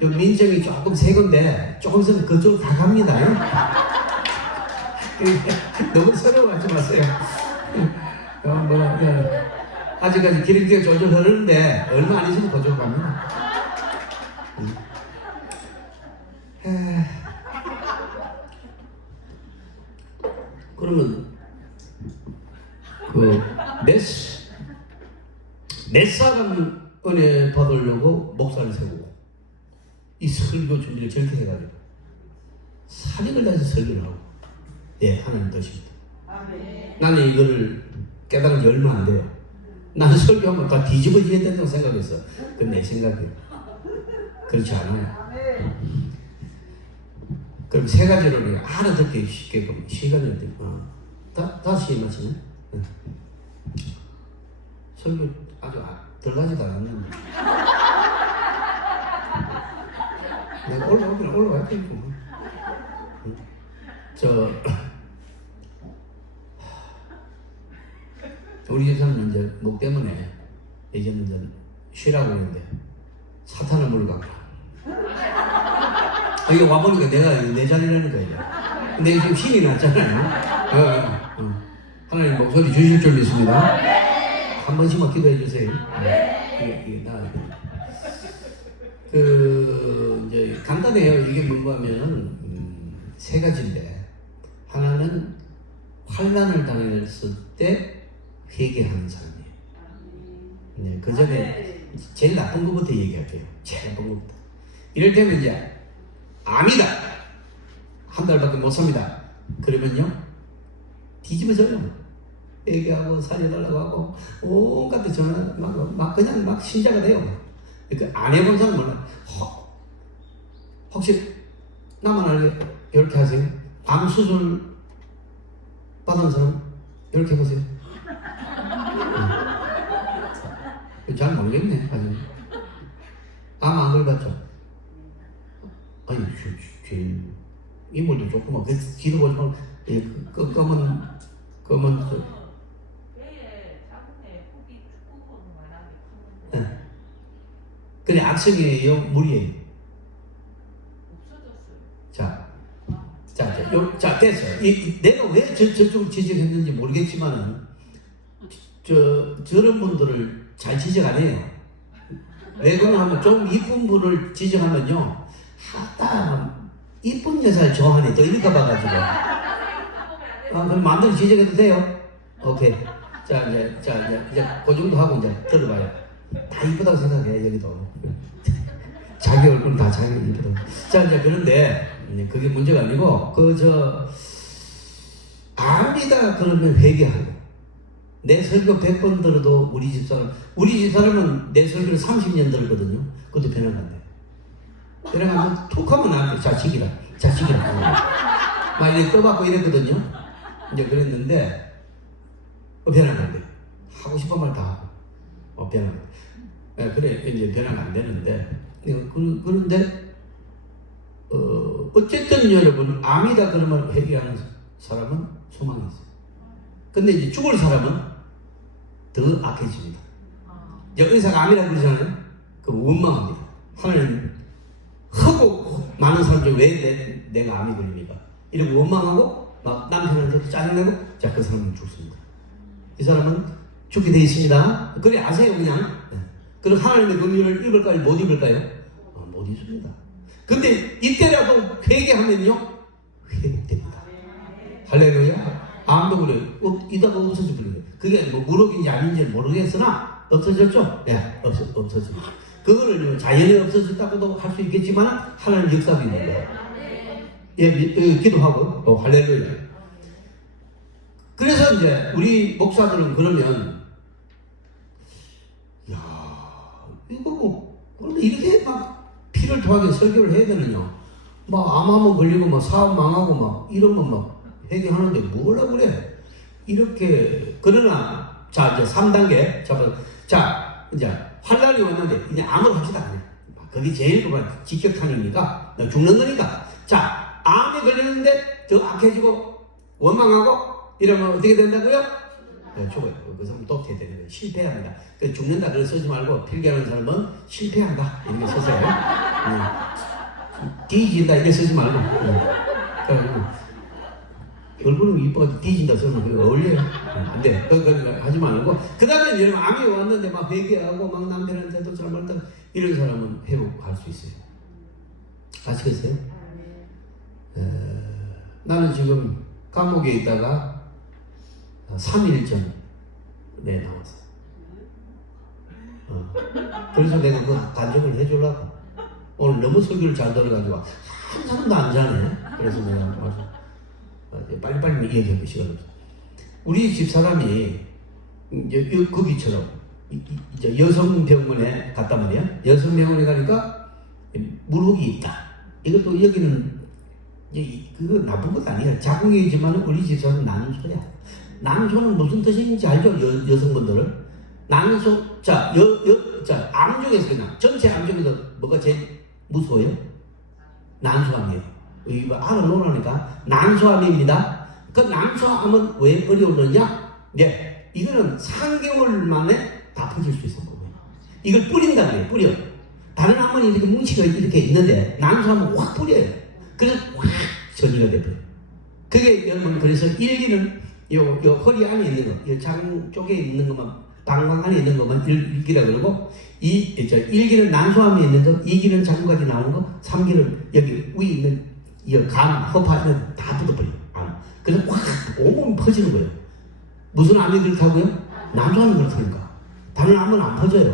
민정이 조금 세건데 조금 있으면 그쪽으로 다 갑니다. 너무 서러워하지 마세요. 아직까지 기름기가 졸졸 흐르는데 얼마 안 있으면 그쪽으로 갑니다. 그러면 몇 사람 은혜 받으려고 목사를 세우고 이 설교 준비를 저렇게 해가지고 사력을 다해서 설교를 하고 하나님 뜻입니다. 나는 이거를 깨달은 지 얼마 안 돼요. 나는 설교하면 다 뒤집어져야 된다고 생각했어. 그건 내 생각이에요. 그렇지 않아요. 그럼 세 가지를 알아듣기 쉽게끔 시간이 어때? 다시 말씀해. 설교 아주 들어가지도 않았는데. 내가 올라갈 테니까. 우리 집사는 이제 목 때문에 예전에 이제 쉬라고 했는데 사탄을 몰고 갔다. 여기 와보니까 내가 내 자리라니까 이제. 근데 지금 힘이 났잖아요. 하나님 목소리 주실 줄 믿습니다. 한 번씩만 기도해 주세요. 이제 간단해요. 이게 뭔가 하면은 세 가지인데, 하나는 환난을 당했을 때 회개하는 삶이에요. 네, 그 전에 제일 나쁜 것부터 얘기할게요. 제일 나쁜 것부터. 이를테면 이제 암이다. 한 달밖에 못 삽니다. 그러면요, 뒤집어져요. 얘기하고 살려달라고 하고 온갖 데 전화 막 그냥 막 신자가 돼요. 그러니까 안 해본 사람 몰라. 혹시 나만 알게 이렇게 하세요? 암 수술 받은 사람 이렇게 해보세요. 잘 모르겠네. 아직 암 안 걸봤죠? 아니 제일 이물도 조그만 그 뒤도 보지 말고 검은 그래 악성이에요? 물이에요? 자, 됐어요. 내가 왜 저쪽을 지적했는지 모르겠지만은, 저런 분들을 잘 지적 안 해요. 왜 그러냐면, 좀 이쁜 분을 지적하면요, 이쁜 여자를 좋아하네. 또 이렇게 봐가지고. 그럼 마음대로 지적해도 돼요? 오케이. 자, 이제 그 정도 하고 이제 들어봐요. 다 이쁘다고 생각해, 여기도. 자기 얼굴은 다 자기 이쁘다고. 자, 이제 그런데, 그게 문제가 아니고, 암이다 그러면 회개하고, 내 설교 100번 들어도 우리 집사람은 내 설교를 30년 들었거든요. 그것도 변화가 안 돼. 변화가 툭 하면 안 돼. 자식이라. 막 이렇게 떠받고 이랬거든요. 이제 그랬는데, 변화가 안 돼. 하고 싶은 말 다 하고, 변화가 안 돼. 그래, 이제 변화가 안 되는데, 그런데, 어쨌든 여러분, 암이다 그러면 회개하는 사람은 소망이 있어요. 근데 이제 죽을 사람은 더 악해집니다. 이제 의사가 암이라고 그러잖아요? 그럼 원망합니다. 하나님, 하고 많은 사람들 왜 내가 암이 걸립니까? 이러고 원망하고, 막 남편한테도 짜증내고, 자, 그 사람은 죽습니다. 이 사람은 죽게 되어 있습니다. 그래, 아세요, 그냥. 그럼 하나님의 긍휼을 읽을까요? 못 읽을까요? 못 읽습니다. 근데 이때라도 회개하면요, 회복됩니다. 할렐루야. 암도 그래요. 이다가 없어져 버려요. 그게 뭐 무력인지 아닌지 모르겠으나 없어졌죠? 네, 없어집니다. 그거를 자연에 없어졌다고도 할 수 있겠지만 하나님 역사가 있는 거예요. 예, 기도하고 할렐루야. 그래서 이제 우리 목사들은 그러면, 야, 이거 뭐 원래 이렇게 막 피를 토하게 설교를 해야 되느냐? 막 암 한번 걸리고 막 사업 망하고 막 이러면 막 회개하는데 뭐라 그래? 이렇게. 그러나 자, 이제 3단계 자, 이제 환란이 왔는데 이제 암을 합시다. 그게 제일 그만 직격탄이니까 죽는 거니까. 자, 암에 걸렸는데 더 악해지고 원망하고 이러면 어떻게 된다고요? 네, 죽어요. 그 사람은 독해야 되는 거예요. 실패합니다. 죽는다 그걸 쓰지 말고, 필기하는 사람은 실패한다 이렇게 쓰세요. 뒤진다 이렇게 쓰지 말고. 얼굴은 이뻐가지고 뒤진다 쓰면 그게 어울려요. 안 돼. 그거 하지 말고. 그 다음에 여러분 암이 왔는데 막 회개하고 막 남편한테도 잘못하고 이런 사람은 회복할 수 있어요. 아시겠어요? 나는 지금 감옥에 있다가 3일 전에 나왔어. 그래서 내가 그 간증을 해주려고. 오늘 너무 설교를 잘 들어가지고 한 사람도 안 자네. 그래서 내가 빨리빨리 얘기할 시간 없어. 우리 집사람이 이제 거기처럼 이제 여성병원에 갔단 말이야. 여성병원에 가니까 물혹이 있다. 이것도 여기는 그거 나쁜 것도 아니야. 자궁이지만 우리 집사람은 난소야. 난소는 무슨 뜻인지 알죠? 여성분들은? 난소, 자, 암 중에서 그냥, 전체 암 중에서 뭐가 제일 무서워요? 난소암이에요. 이거 알아놓으라니까. 난소암입니다. 그 난소암은 왜 어려웠느냐? 네, 이거는 3개월 만에 다 퍼질 수 있는 거고요. 이걸 뿌린다는 거예요, 뿌려. 다른 암은 이렇게 뭉치가 이렇게 있는데, 난소암은 확 뿌려요. 그래서 확 전이가 돼버려요. 그게 여러분 그래서 일기는 요 허리 안에 있는 거, 요 장 쪽에 있는 것만 방광 안에 있는 것만 일기라 그러고 일기는 난소암에 있는 거, 이기는 장까지 나오는 거, 삼기는 여기 위에 있는 이 간, 허파에는 다 뜯어버려요. 그래서 확 온몸 퍼지는 거예요. 무슨 암이 그렇다고요? 난소암이 그렇다니까. 다른 암은 안 퍼져요.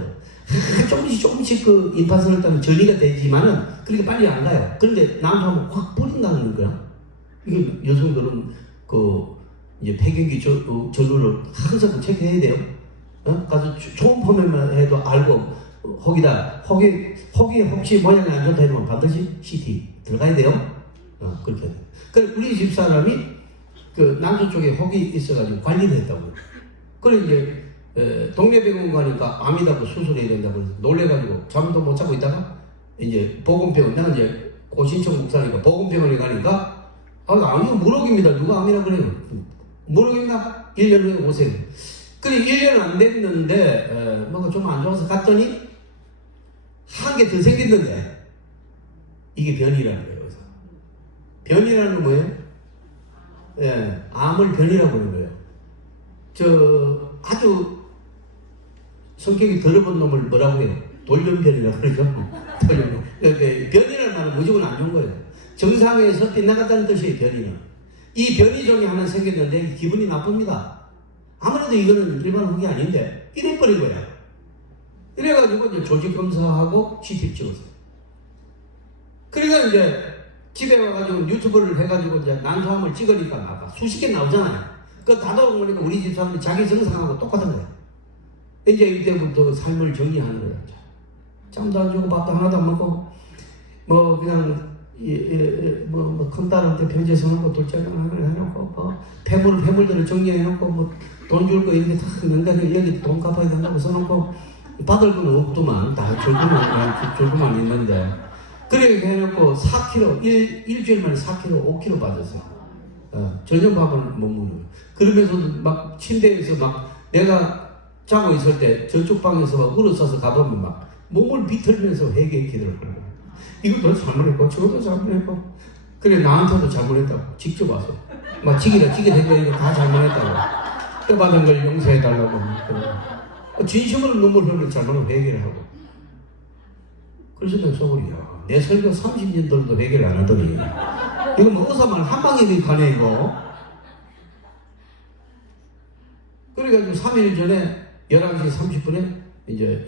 조금씩 그 임파선을 따면 전이가 되지만은 그렇게 빨리 안 가요. 그런데 난소암은 확 뿌린다는 거야. 이게 여성들은 그 이제 폐경기 전후를 항상 체크해야 돼요. 가서 초음파만 해도 알고 혹에 혹시 모양이 안 좋다 이러면 반드시 CT 들어가야 돼요. 그렇게 해야 돼요. 그래 우리 집사람이 그 남쪽 쪽에 혹이 있어가지고 관리를 했다고요. 그래 이제 동네 병원 가니까 암이다고 수술해야 된다고 놀래가지고 잠도 못 자고 있다가 이제 보건병원, 나는 이제 고신청 목사니까 보건병원에 가니까 이거 무록입니다. 누가 암이라 그래요? 무록입니다. 1년 후에 오세요. 그래 1년 안 됐는데 뭔가 좀 안 좋아서 갔더니 한 개 더 생겼는데 이게 변이라는 거예요. 그래서 변이라는 건 뭐예요? 암을 변이라고 하는 거예요. 아주 성격이 더러운 놈을 뭐라고 해요? 돌연변이라고 그러죠. 돌연변. 변이라는 말은 무조건 안 좋은 거예요. 정상에서 빗나갔다는 뜻이에요. 변이는. 이 변이종이 하나 생겼는데 기분이 나쁩니다. 아무래도 이거는 일반 혹이 아닌데 이래버린 거야. 이래가지고 이제 조직 검사하고 CT 찍었어요. 그러니까 이제 집에 와가지고 유튜브를 해가지고 이제 난소암을 찍으니까 막 수십 개 나오잖아요. 그거 다 나오니까 우리 집 사람이 자기 정상하고 똑같은 거야. 이제 이때부터 삶을 정리하는 거야. 잠도 안 자고 밥도 하나도 안 먹고 뭐 그냥 큰딸한테 편지 써놓고 둘째는 하나를 해놓고 폐물들을 정리해놓고 뭐 돈 줄 거 이렇게 다 있는데 여기 돈 갚아야 된다고 써놓고 받을 건 없더만 다 줄고만 있는데 그렇게 해놓고 4kg 일주일 만에 4kg 5kg 빠졌어요. 전혀 밥을 못 먹는 거예요. 그러면서 막 침대에서 막 내가 자고 있을 때 저쪽 방에서 막 울어서서 가보면 막 몸을 비틀면서 회개 기도를 하는 거예요. 이것도 잘못했고 저것도 잘못했고 그래 나한테도 잘못했다고 직접 와서 막 지게 된 거니까 다 잘못했다고 또 받은 걸 용서해달라고 진심으로 눈물 흘리는 잘못을 회개를 하고 그래서 내가 속으로 내 설교 30년들도 회개를 안 하더니 이거 뭐 의사만 한 방에 가네 이거. 그래가지고 3일 전에 11시 30분에 이제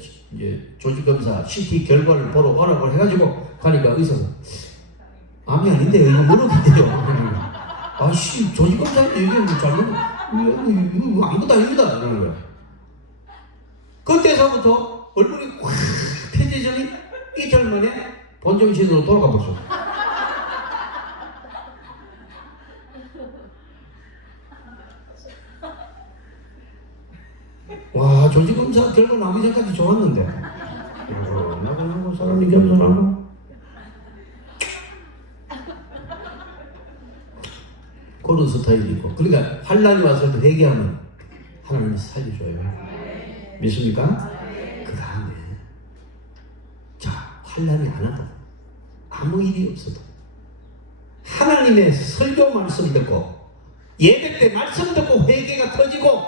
조직검사 CT 결과를 보러 오라고 해가지고 가니까 의사가 암이 아닌데요 이거 모르겠대요. 아씨 조직검사 얘기하는 거 잘못 이거 아무것도 아닙니다 이러는 거야. 그때서부터 얼굴이 확 펴지더니 이틀 만에 본정신으로 돌아가 봤어. 와 조직검사 결과 나오기 전까지 좋았는데 나고 사람이 겸손하고 그런 스타일이고 그러니까 환란이 와서도 회개하면 하나님이 살려줘요. 믿습니까? 그 다음에 자 환란이 안 와도 아무 일이 없어도 하나님의 설교 말씀 듣고 예배 때 말씀 듣고 회개가 터지고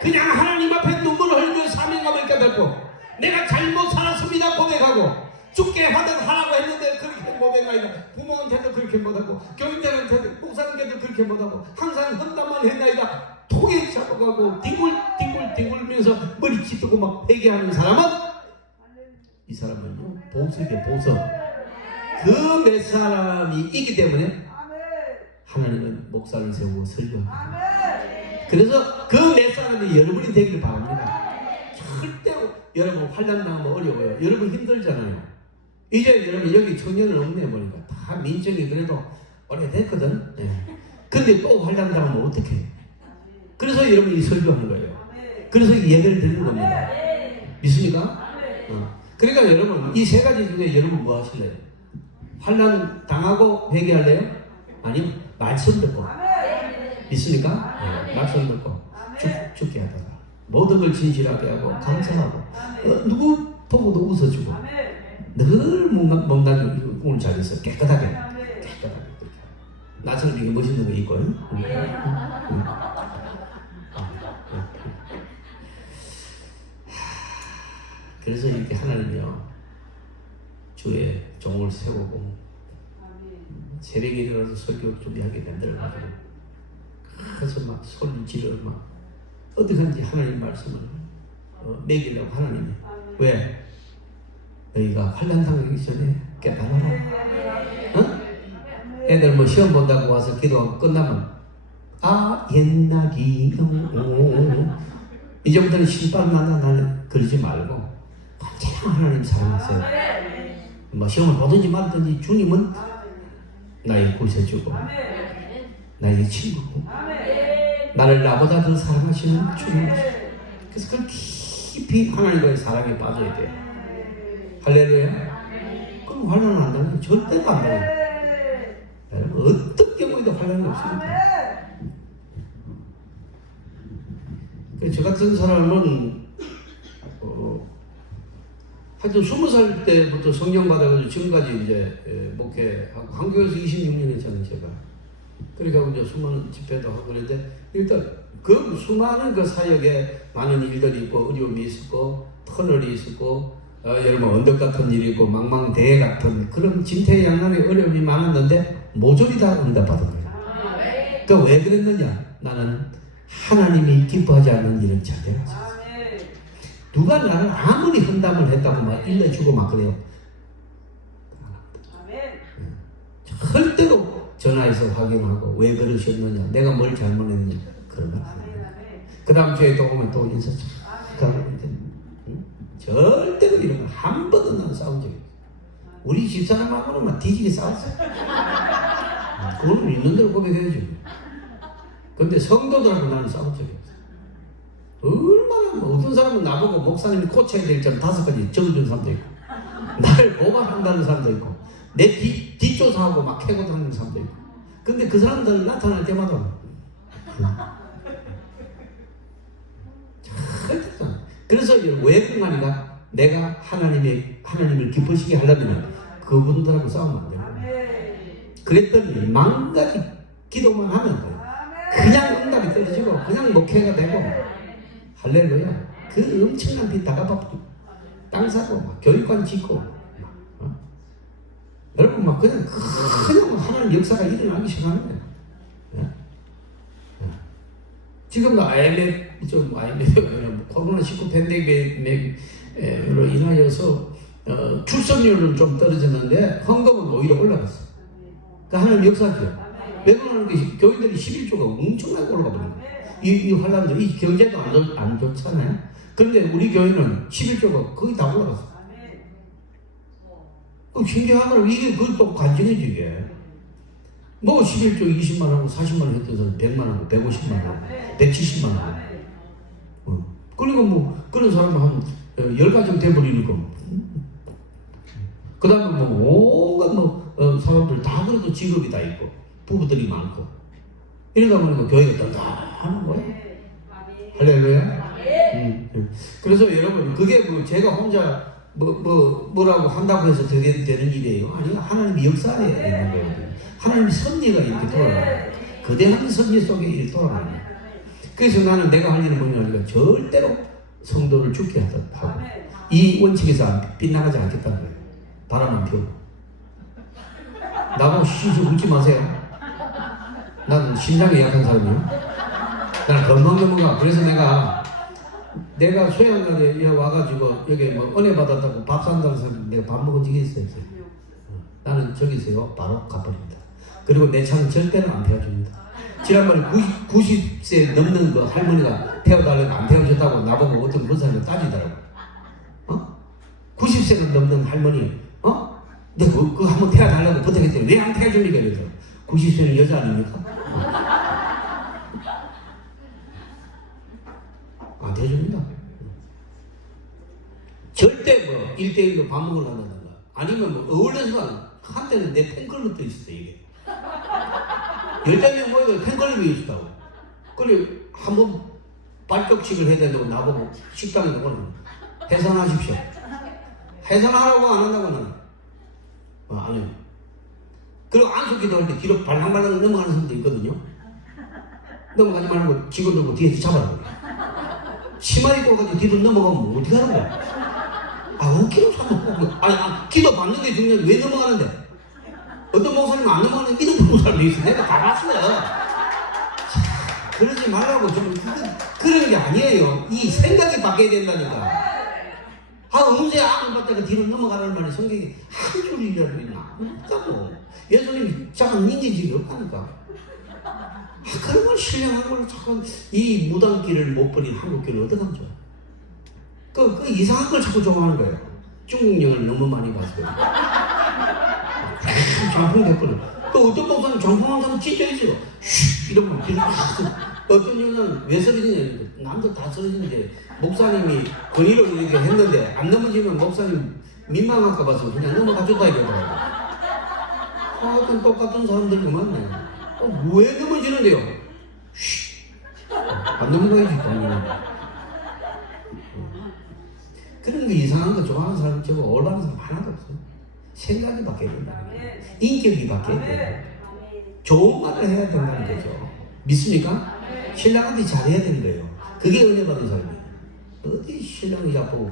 그냥 하나님 앞에 눈물을 흘리며 사명감을 깨닫고 내가 잘못 살았습니다 고백하고 죽게 하든 하라고 했는데 그렇게 못했나이다. 부모한테도 그렇게 못하고 교인들한테도 목사님께도 그렇게 못하고 항상 험담만 했나이다. 통에 잡아가고 뒹굴면서 머리 찢고 막 회개하는 사람은 이 사람은 보석이에요. 보석. 그 몇 사람이 있기 때문에 하나님은 목사를 세우고 설교합니다. 그래서 그 몇 사람이 여러분이 되기를 바랍니다. 절대로 여러분 환난당하면 어려워요. 여러분 힘들잖아요. 이제 여러분 여기 청년은 없네 보니까 다 민정이 그래도 오래됐거든. 근데 또 환난당하면 어떡해. 그래서 여러분이 설교하는 거예요. 그래서 예배를 드리는 겁니다. 믿습니까? 그러니까 여러분 이 세 가지 중에 여러분 뭐 하실래요? 환난 당하고 회개할래요? 아니면 말씀 듣고 믿습니까? 말씀 듣고 죽게 하다가 모든 걸 진실하게 하고 감사하고 누구 보고도 웃어주고 늘 몸단 오늘 잘했어 깨끗하게 그렇게 나처럼 이게 멋있는 거 있고. 그래서 이렇게 하나님이요 주의 종을 세우고 새벽에 일어나서 설교 준비하게 만들어가지고 그래서 막 소리 지르 막 어디든지 하나님 말씀을 먹이려고 하나님이 왜? 너희가 환난 당하기 전에 깨달아라. 어? 애들 뭐 시험 본다고 와서 기도하고 끝나면 옛날이요 이제부터는 심판 나는 그러지 말고 언제나 하나님 사랑하세요. 뭐 시험을 보든지 말든지 주님은 나의 구세주고 나의 친구고 나를 나보다 더 사랑하시는 주님. 그래서 그 깊이 하나님과의 사랑에 빠져야 돼요. 할렐루야. 그럼 환난은 안 당해요. 절대로 안 당해요. 어떤 경우에도 환난이 없습니다. 저 같은 사람은 하여튼 20살 때부터 성령 받아가지고 지금까지 이제 목회하고 한교에서 26년 했잖아요, 제가. 그러니까 이제 수많은 집회도 하고 그랬는데 일단 그 수많은 그 사역에 많은 일들이 있고 어려움이 있었고 터널이 있었고 여러분 언덕 같은 일이 있고 망망대해 같은 그런 진퇴양난의 어려움이 많았는데 모조리 다 응답받은 거예요. 그러니까 왜 그랬느냐? 나는 하나님이 기뻐하지 않는 일은 절대로 하지 않았어요. 누가 나를 아무리 헌담을 했다고 막 일러주고 막 그래요. 절대로 전화해서 확인하고 왜 그러셨느냐, 내가 뭘 잘못했느냐 그런 건 아니에요. 그 다음 주에 또 오면 또 인사 절대로 이런 거 한 번도 나는 싸운 적이 없어요. 우리 집사람하고는 막 뒤지게 싸웠어요. 그거는 있는 대로 고백해야죠. 근데 성도들하고 나는 싸운 적이 없어요. 얼마나 어떤 사람은 나보고 목사님이 고쳐야 될 점 5가지 적어준 사람도 있고 나를 고발한다는 사람도 있고 내 뒷조사하고 막 캐고 다니는 사람도 있고 근데 그 사람들 나타날 때마다 그래서 왜 그러냐니까 내가 하나님을 기쁘시게 하려면 그분들하고 싸우면 안 돼요. 그랬더니 만가지 기도만 하면 돼요. 그냥 응답이 떨어지고 그냥 목회가 되고 할렐루야. 그 엄청난 빚 다 갚아버리고 땅 사고 막 교육관 짓고 여러분 막 그냥 하나님 역사가 일어나기 시작하는 거예요. 지금도 IMF가 아니라 코로나19 팬데믹으로 인하여서 출산율은 좀 떨어졌는데 헌금은 오히려 올라갔어. 그러니까 하나님 역사죠. 왜 그러는 게 교인들이 11조가 엄청나게 올라가 버린 거예요. 이 환란들, 이 경제도 안 좋잖아요. 그런데 우리 교회는 11조가 거의 다 올라갔어. 신기하더라고. 이게 그것도 관정이지 이게. 뭐 11조 20만 하고 40만 원 했던 사람 100만 하고 150만 하고 170만 하고 그리고 뭐 그런 사람은 한 10가정 돼버리니까 그 다음에 뭐 온갖 사람들 다 그래도 직업이 다 있고 부부들이 많고 이러다 보니까 교회가 딴딴하는 거예요. 할렐루야. 그래서 여러분 그게 뭐 제가 혼자 뭐라고 한다고 해서 되는 일이에요. 아니 하나님이 역사에 있는 거예요. 하나님의 섭리가 이렇게 돌아가요. 거대한 섭리 속에 이렇게 돌아가는 거예요. 그래서 나는 내가 할 일은 뭐냐니까 절대로 성도를 죽게 하고 이 원칙에서 빗나가지 않겠다는 거예요. 바람만 피우고 나보고 시시 웃지 마세요. 나는 심장이 약한 사람이에요. 나는 건강전문가. 그래서 내가 소양간에 와가지고 여기 뭐 은혜 받았다고 밥 산다는 사람 내가 밥 먹은 적이 있어요. 나는 저기서요 바로 갚아줍니다. 그리고 내 차는 절대로 안 태워줍니다. 지난번에 90세 넘는 그 할머니가 태워달라고 안 태워줬다고 나보고 어떤 권사님이 따지더라고. 90세가 넘는 할머니 내가 그거 한번 태워달라고 부탁했더니 왜 안 태워줍니까? 이래서 90세는 여자 아닙니까? 안 태워줍니다. 절대 뭐 1대1로 밥 먹으러 간다든가 아니면 뭐 어울려서 한때는 내 팬클럽도 있었어 이게. 10명 모여서 팬클럽이 있었다고. 그래 한번 발격식을 해야 된다고 나보고 식당에 오는 해산하십시오. 해산하라고 안 한다고 나는 안 해요. 그리고 안수 기도할 때 뒤로 발랑발랑 넘어가는 사람도 있거든요. 넘어가지 말고 지고 들고 뒤에서 잡아요. 치마 입고 가지고 뒤로 넘어가면 어떻게 하는 거야? 아, 5km 참고 기도 받는 게 중요해. 왜 넘어가는데? 어떤 목사님은 안 넘어가는데 믿음 부는 사람이 있어. 내가 다 봤어요. 그러지 말라고. 좀 그런 게 아니에요. 이 생각이 바뀌어야 된다니까. 아, 언제 악을 받다가 뒤로 넘어가라는 말이 성경에 한 줄이라도 있나? 없다고. 예수님이 잠깐 민지직이 없다니까. 아, 그런 걸 신령한 걸 자꾸 이 무당길을 못 버린 한국길을 어떡하면 좋아? 그 이상한 걸 자꾸 좋아하는 거예요. 중국 영화를 너무 많이 봤어요. 장풍 됐거든. 또 어떤 목사님 장풍한 사람 진짜 있어요. 슉! 이러면 길을 어떤 여자는 왜 쓰러지냐? 남들 다 쓰러지는데 목사님이 권위로 이렇게 했는데 안 넘어지면 목사님 민망할까 봐서 그냥 넘어가 줬다 이러더라고요. 하여튼 똑같은 사람들이 많네. 왜 넘어지는데요? 슉! 안 넘어가야지. 그런 거 이상한 거 좋아하는 사람 저거 올바른 사람 하나도 없어. 생각이 바뀌어야 된다. 인격이 바뀌어야 돼. 좋은 말을 해야 된다는 거죠. 믿습니까? 신랑한테 잘해야 되는 거예요. 그게 은혜 받은 사람이에요. 어디 신랑이 자꾸고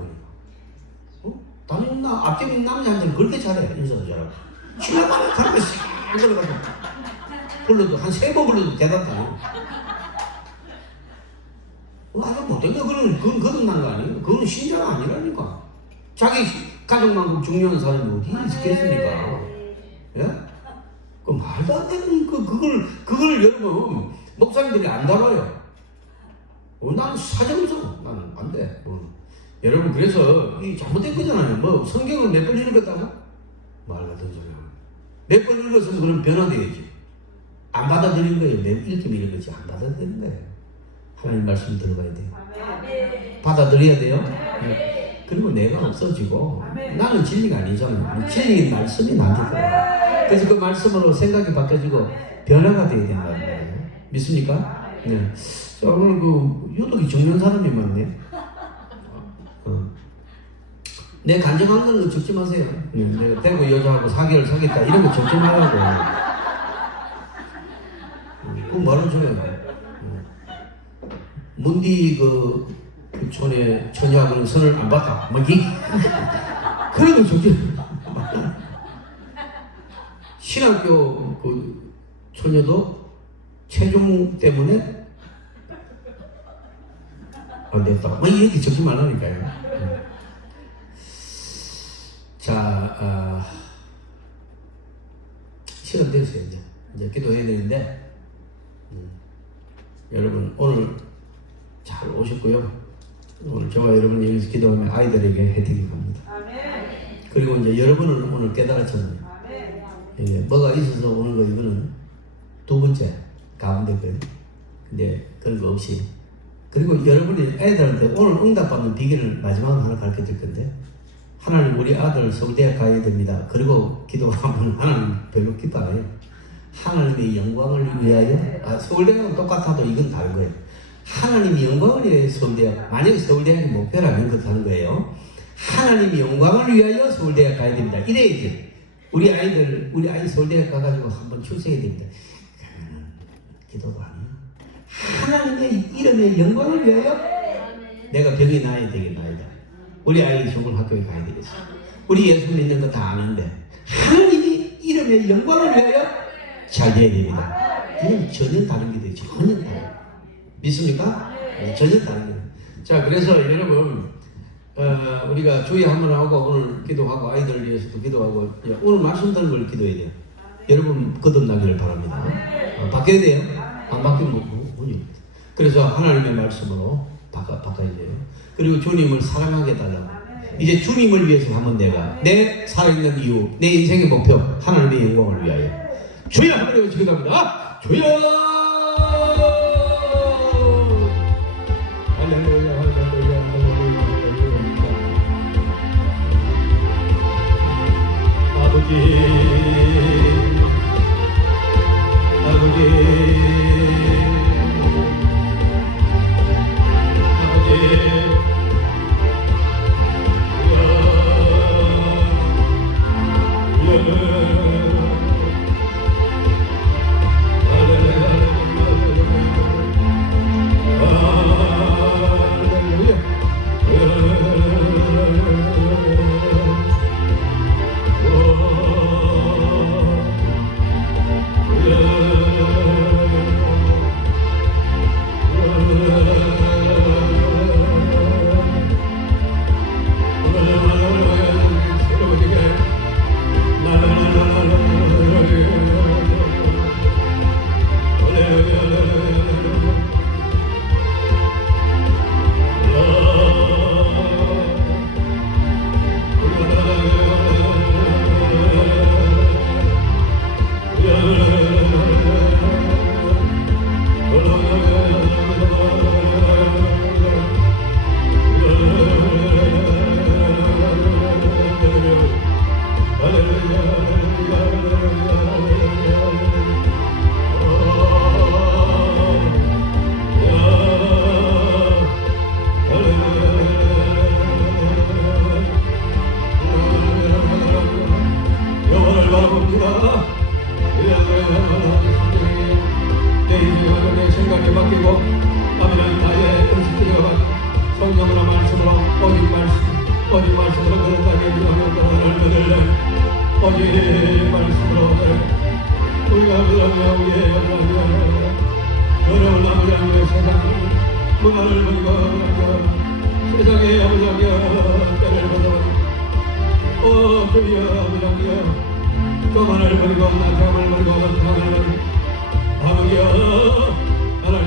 그러니까. 다른 앞집 남자한테는 그렇게 잘해. 인사도 잘하고. 신랑한테 가르쳐 싹 걸어가지고 불러도 한 3번 불러도 대답도 안 해요. 아주 못된 거 그건 거듭난 거 아니에요? 그건 신자가 아니라니까. 자기 가족만큼 중요한 사람이 어디 있겠습니까? 예? 그 말도 안 되는 그걸 여러분 목사님들이 안 다뤄요. 난 사정서 나는 안 돼. 여러분 그래서 이 잘못된 거잖아요. 뭐 성경을 몇 번 읽었다고? 말 같은 소리. 몇 번 읽었으면 그럼 변화돼야지. 안 받아들인 거예요. 몇 읽기만 읽었지 안 받아들인 거예요. 하나님 말씀 들어가야 돼요. 받아들여야 돼요. 네. 그리고 내가 없어지고 나는 진리가 아니잖아요. 진리의 말씀이 나한테. 그래서 그 말씀으로 생각이 바뀌어지고 변화가 돼야 된다는 거예요. 믿습니까? 네. 자, 오늘 유독이 죽는 사람이 많네. 내 간증한 거는 적지 마세요. 내가 대구 여자하고 4개월 사귀었다 이런 거 적지 말라고. 그건 말해줘요. 문디 그 촌에 처녀하고는 선을 안 봤다. 뭐지? 그런 거 적지. 신학교 그 처녀도 체중 때문에 안 됐다. 뭐 이렇게 적지 말라니까요. 자, 시간 됐어요. 이제 기도해야 되는데, 여러분 오늘 잘 오셨고요. 오늘 저와 여러분이 여기서 기도하면 아이들에게 혜택이 갑니다. 그리고 이제 여러분은 오늘 깨달았잖아요. 뭐가 있어서 오는 거 이거는 두 번째 가운데 거예요. 근데 그런 거 없이. 그리고 여러분이 애들한테 오늘 응답받는 비결을 마지막으로 하나 가르쳐 줄 건데, 하나님 우리 아들 서울대학 가야 됩니다. 그리고 기도하면 하나님 별로 기뻐 안 해요. 하나님의 영광을 위하여, 서울대학은 똑같아도 이건 다른 거예요. 하나님의 영광을 위하여 서울대학, 만약에 서울대학이 목표라면 그렇다는 거예요. 하나님의 영광을 위하여 서울대학 가야 됩니다. 이래야지. 우리 아이 서울대학 가가지고 한번 출세해야 됩니다. 기도가 아니야. 하나님의 이름의 영광을 위하여 내가 병이 나야 되겠나이다. 우리 아이 좋은 학교에 가야 되겠어. 우리 예수 믿는 거 다 아는데 하나님의 이름의 영광을 위하여 잘 돼야 됩니다. 이건 전혀 다른 게 되죠. 전혀 다른. 믿습니까? 전혀 다른 거예요. 자, 그래서 여러분 우리가 주에 한번 하고 오늘 기도하고 아이들을 위해서도 기도하고 오늘 말씀 들은 걸 기도해야 돼요. 여러분 거듭나기를 바랍니다. 바뀌어야 돼요. 안 바뀌면 뭐니? 그래서 하나님의 말씀으로 바꿔야 돼요. 그리고 주님을 사랑하게 해달라고. 이제 주님을 위해서 한번 내가 내 살아있는 이유, 내 인생의 목표, 하나님의 영광을 위하여 주여 하나님 외쳐 기도합니다. 주여 할렐루야 할렐루야 할렐루야. 아버지 옵니다. 내 인생은 내 생각에 바뀌고 아버지는 나의 음식들과 성령으로 말씀으로 오직 말씀으로 그런다게 믿으며 오늘 오직 말씀으로 우리가 믿으며 우리의 영광을 어려운 아버지의 세상 문화를 버리고 세상의 아버지여 때를 벗어 주여 아버지여 교만을 버리고 낙함을 버리고 원탕을 버리고 아버지여 하나님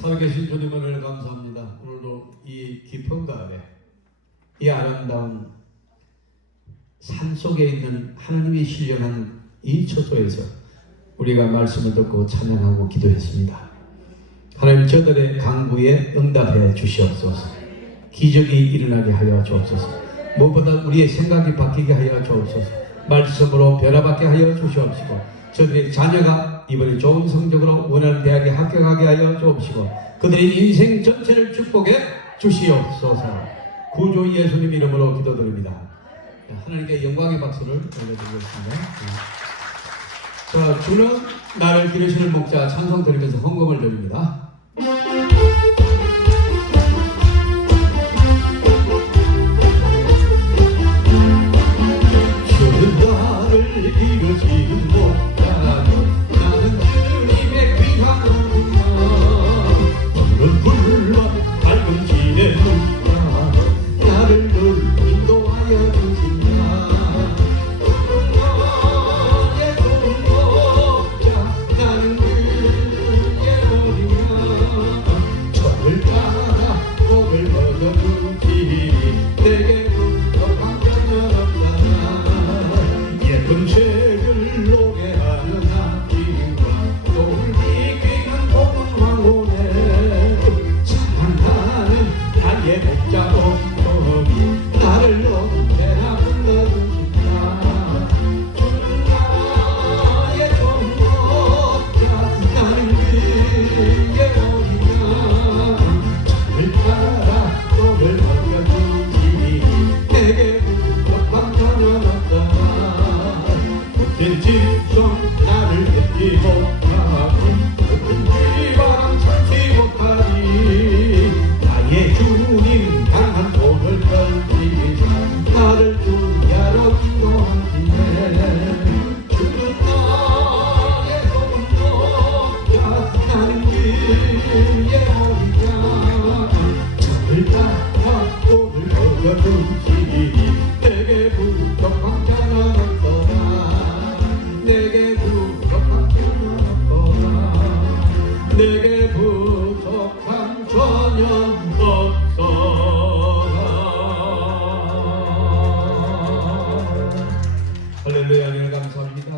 살아계신 주님을 감사합니다. 오늘도 이 깊은 가을에 이 아름다운 산 속에 있는 하나님이 신령한 이 처소에서 우리가 말씀을 듣고 찬양하고 기도했습니다. 하나님 저들의 간구에 응답해 주시옵소서. 기적이 일어나게 하여 주옵소서. 무엇보다 우리의 생각이 바뀌게 하여 주옵소서. 말씀으로 변화받게 하여 주시옵시고 저들의 자녀가 이번에 좋은 성적으로 원하는 대학에 합격하게 하여 주옵시고 그들의 인생 전체를 축복해 주시옵소서. 구주 예수님 이름으로 기도드립니다. 하나님께 영광의 박수를 올려드리겠습니다. 자, 주는 나를 기르시는 목자 찬송 드리면서 헌금을 드립니다. 주는 나를 기르시는 목자 나는 주님의 귀한 목자 푸른 불과 밝은 진의 목자 나를 늘 인도하여 주신다. 나의 푸른 목자 나는 그의 머리야 인도하시네. 죽는 나의 소원도 야스나는 길에 오리자. 잠을 따라 꿈을 거두시니 내게 부족한 자는 없더라. 내게 부족한 자는 없더라. 내게 부족한 전혀 없어라. 할렐루야. 하나님 감사합니다.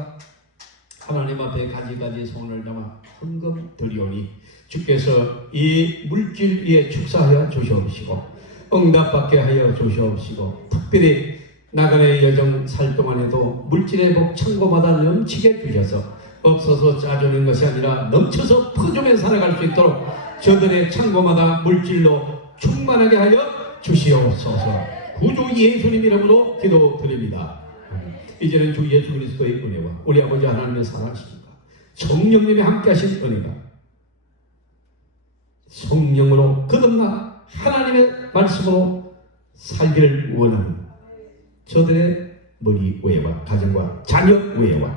하나님 앞에 가지가지 손을 담아 헌금 드리오니 주께서 이 물질 위에 축사하여 주시옵시고 응답받게 하여 주시옵시고 특별히 나그네 여정 살 동안에도 물질의 복 창고마다 넘치게 주셔서 없어서 짜주는 것이 아니라 넘쳐서 퍼주며 살아갈 수 있도록 저들의 창고마다 물질로 충만하게 하여 주시옵소서. 구주 예수님 이름으로 기도드립니다. 이제는 주 예수 그리스도의 은혜와 우리 아버지 하나님의 사랑하십니다. 성령님이 함께 하신 은혜가 성령으로 거듭나 하나님의 말씀으로 살기를 원하는 저들의 머리 위에와 가정과 자녀 위에와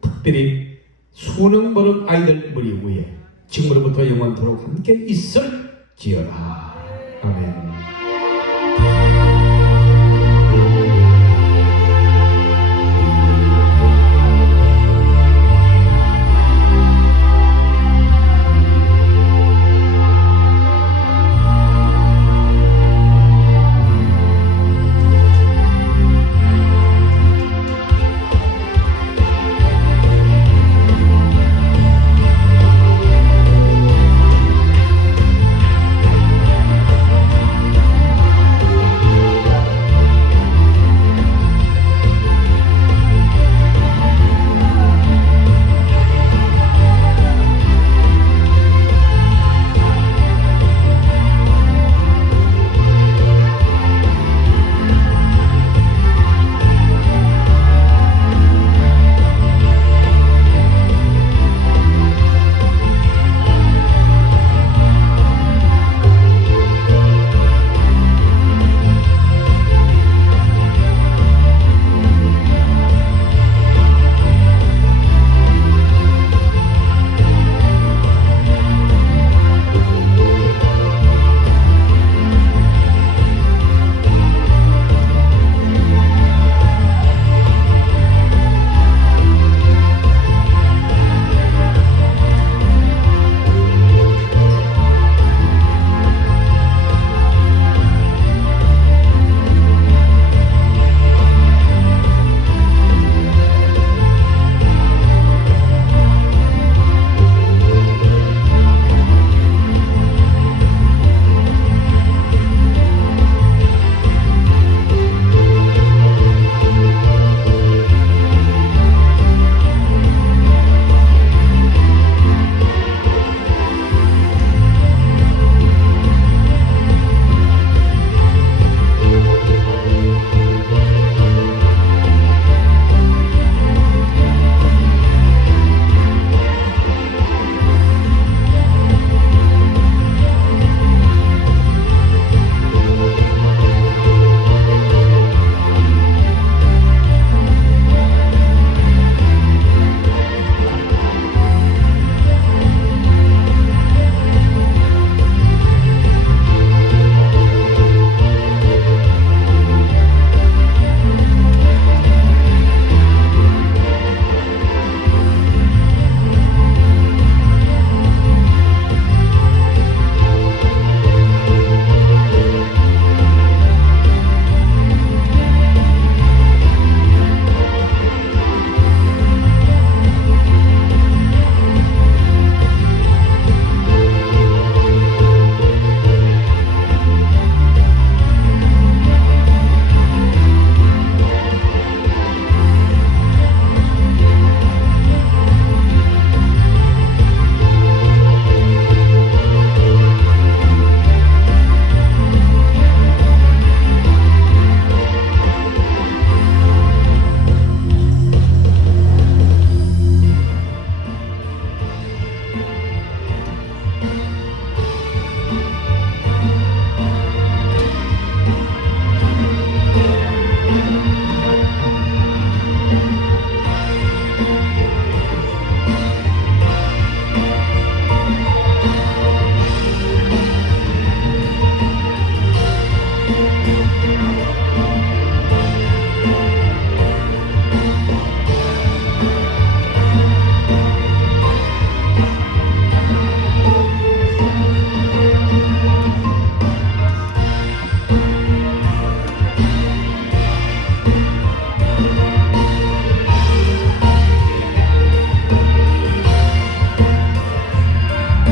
특별히 수능 보는 아이들 머리 위에 지금으로부터 영원토록 함께 있을지어다. 아멘.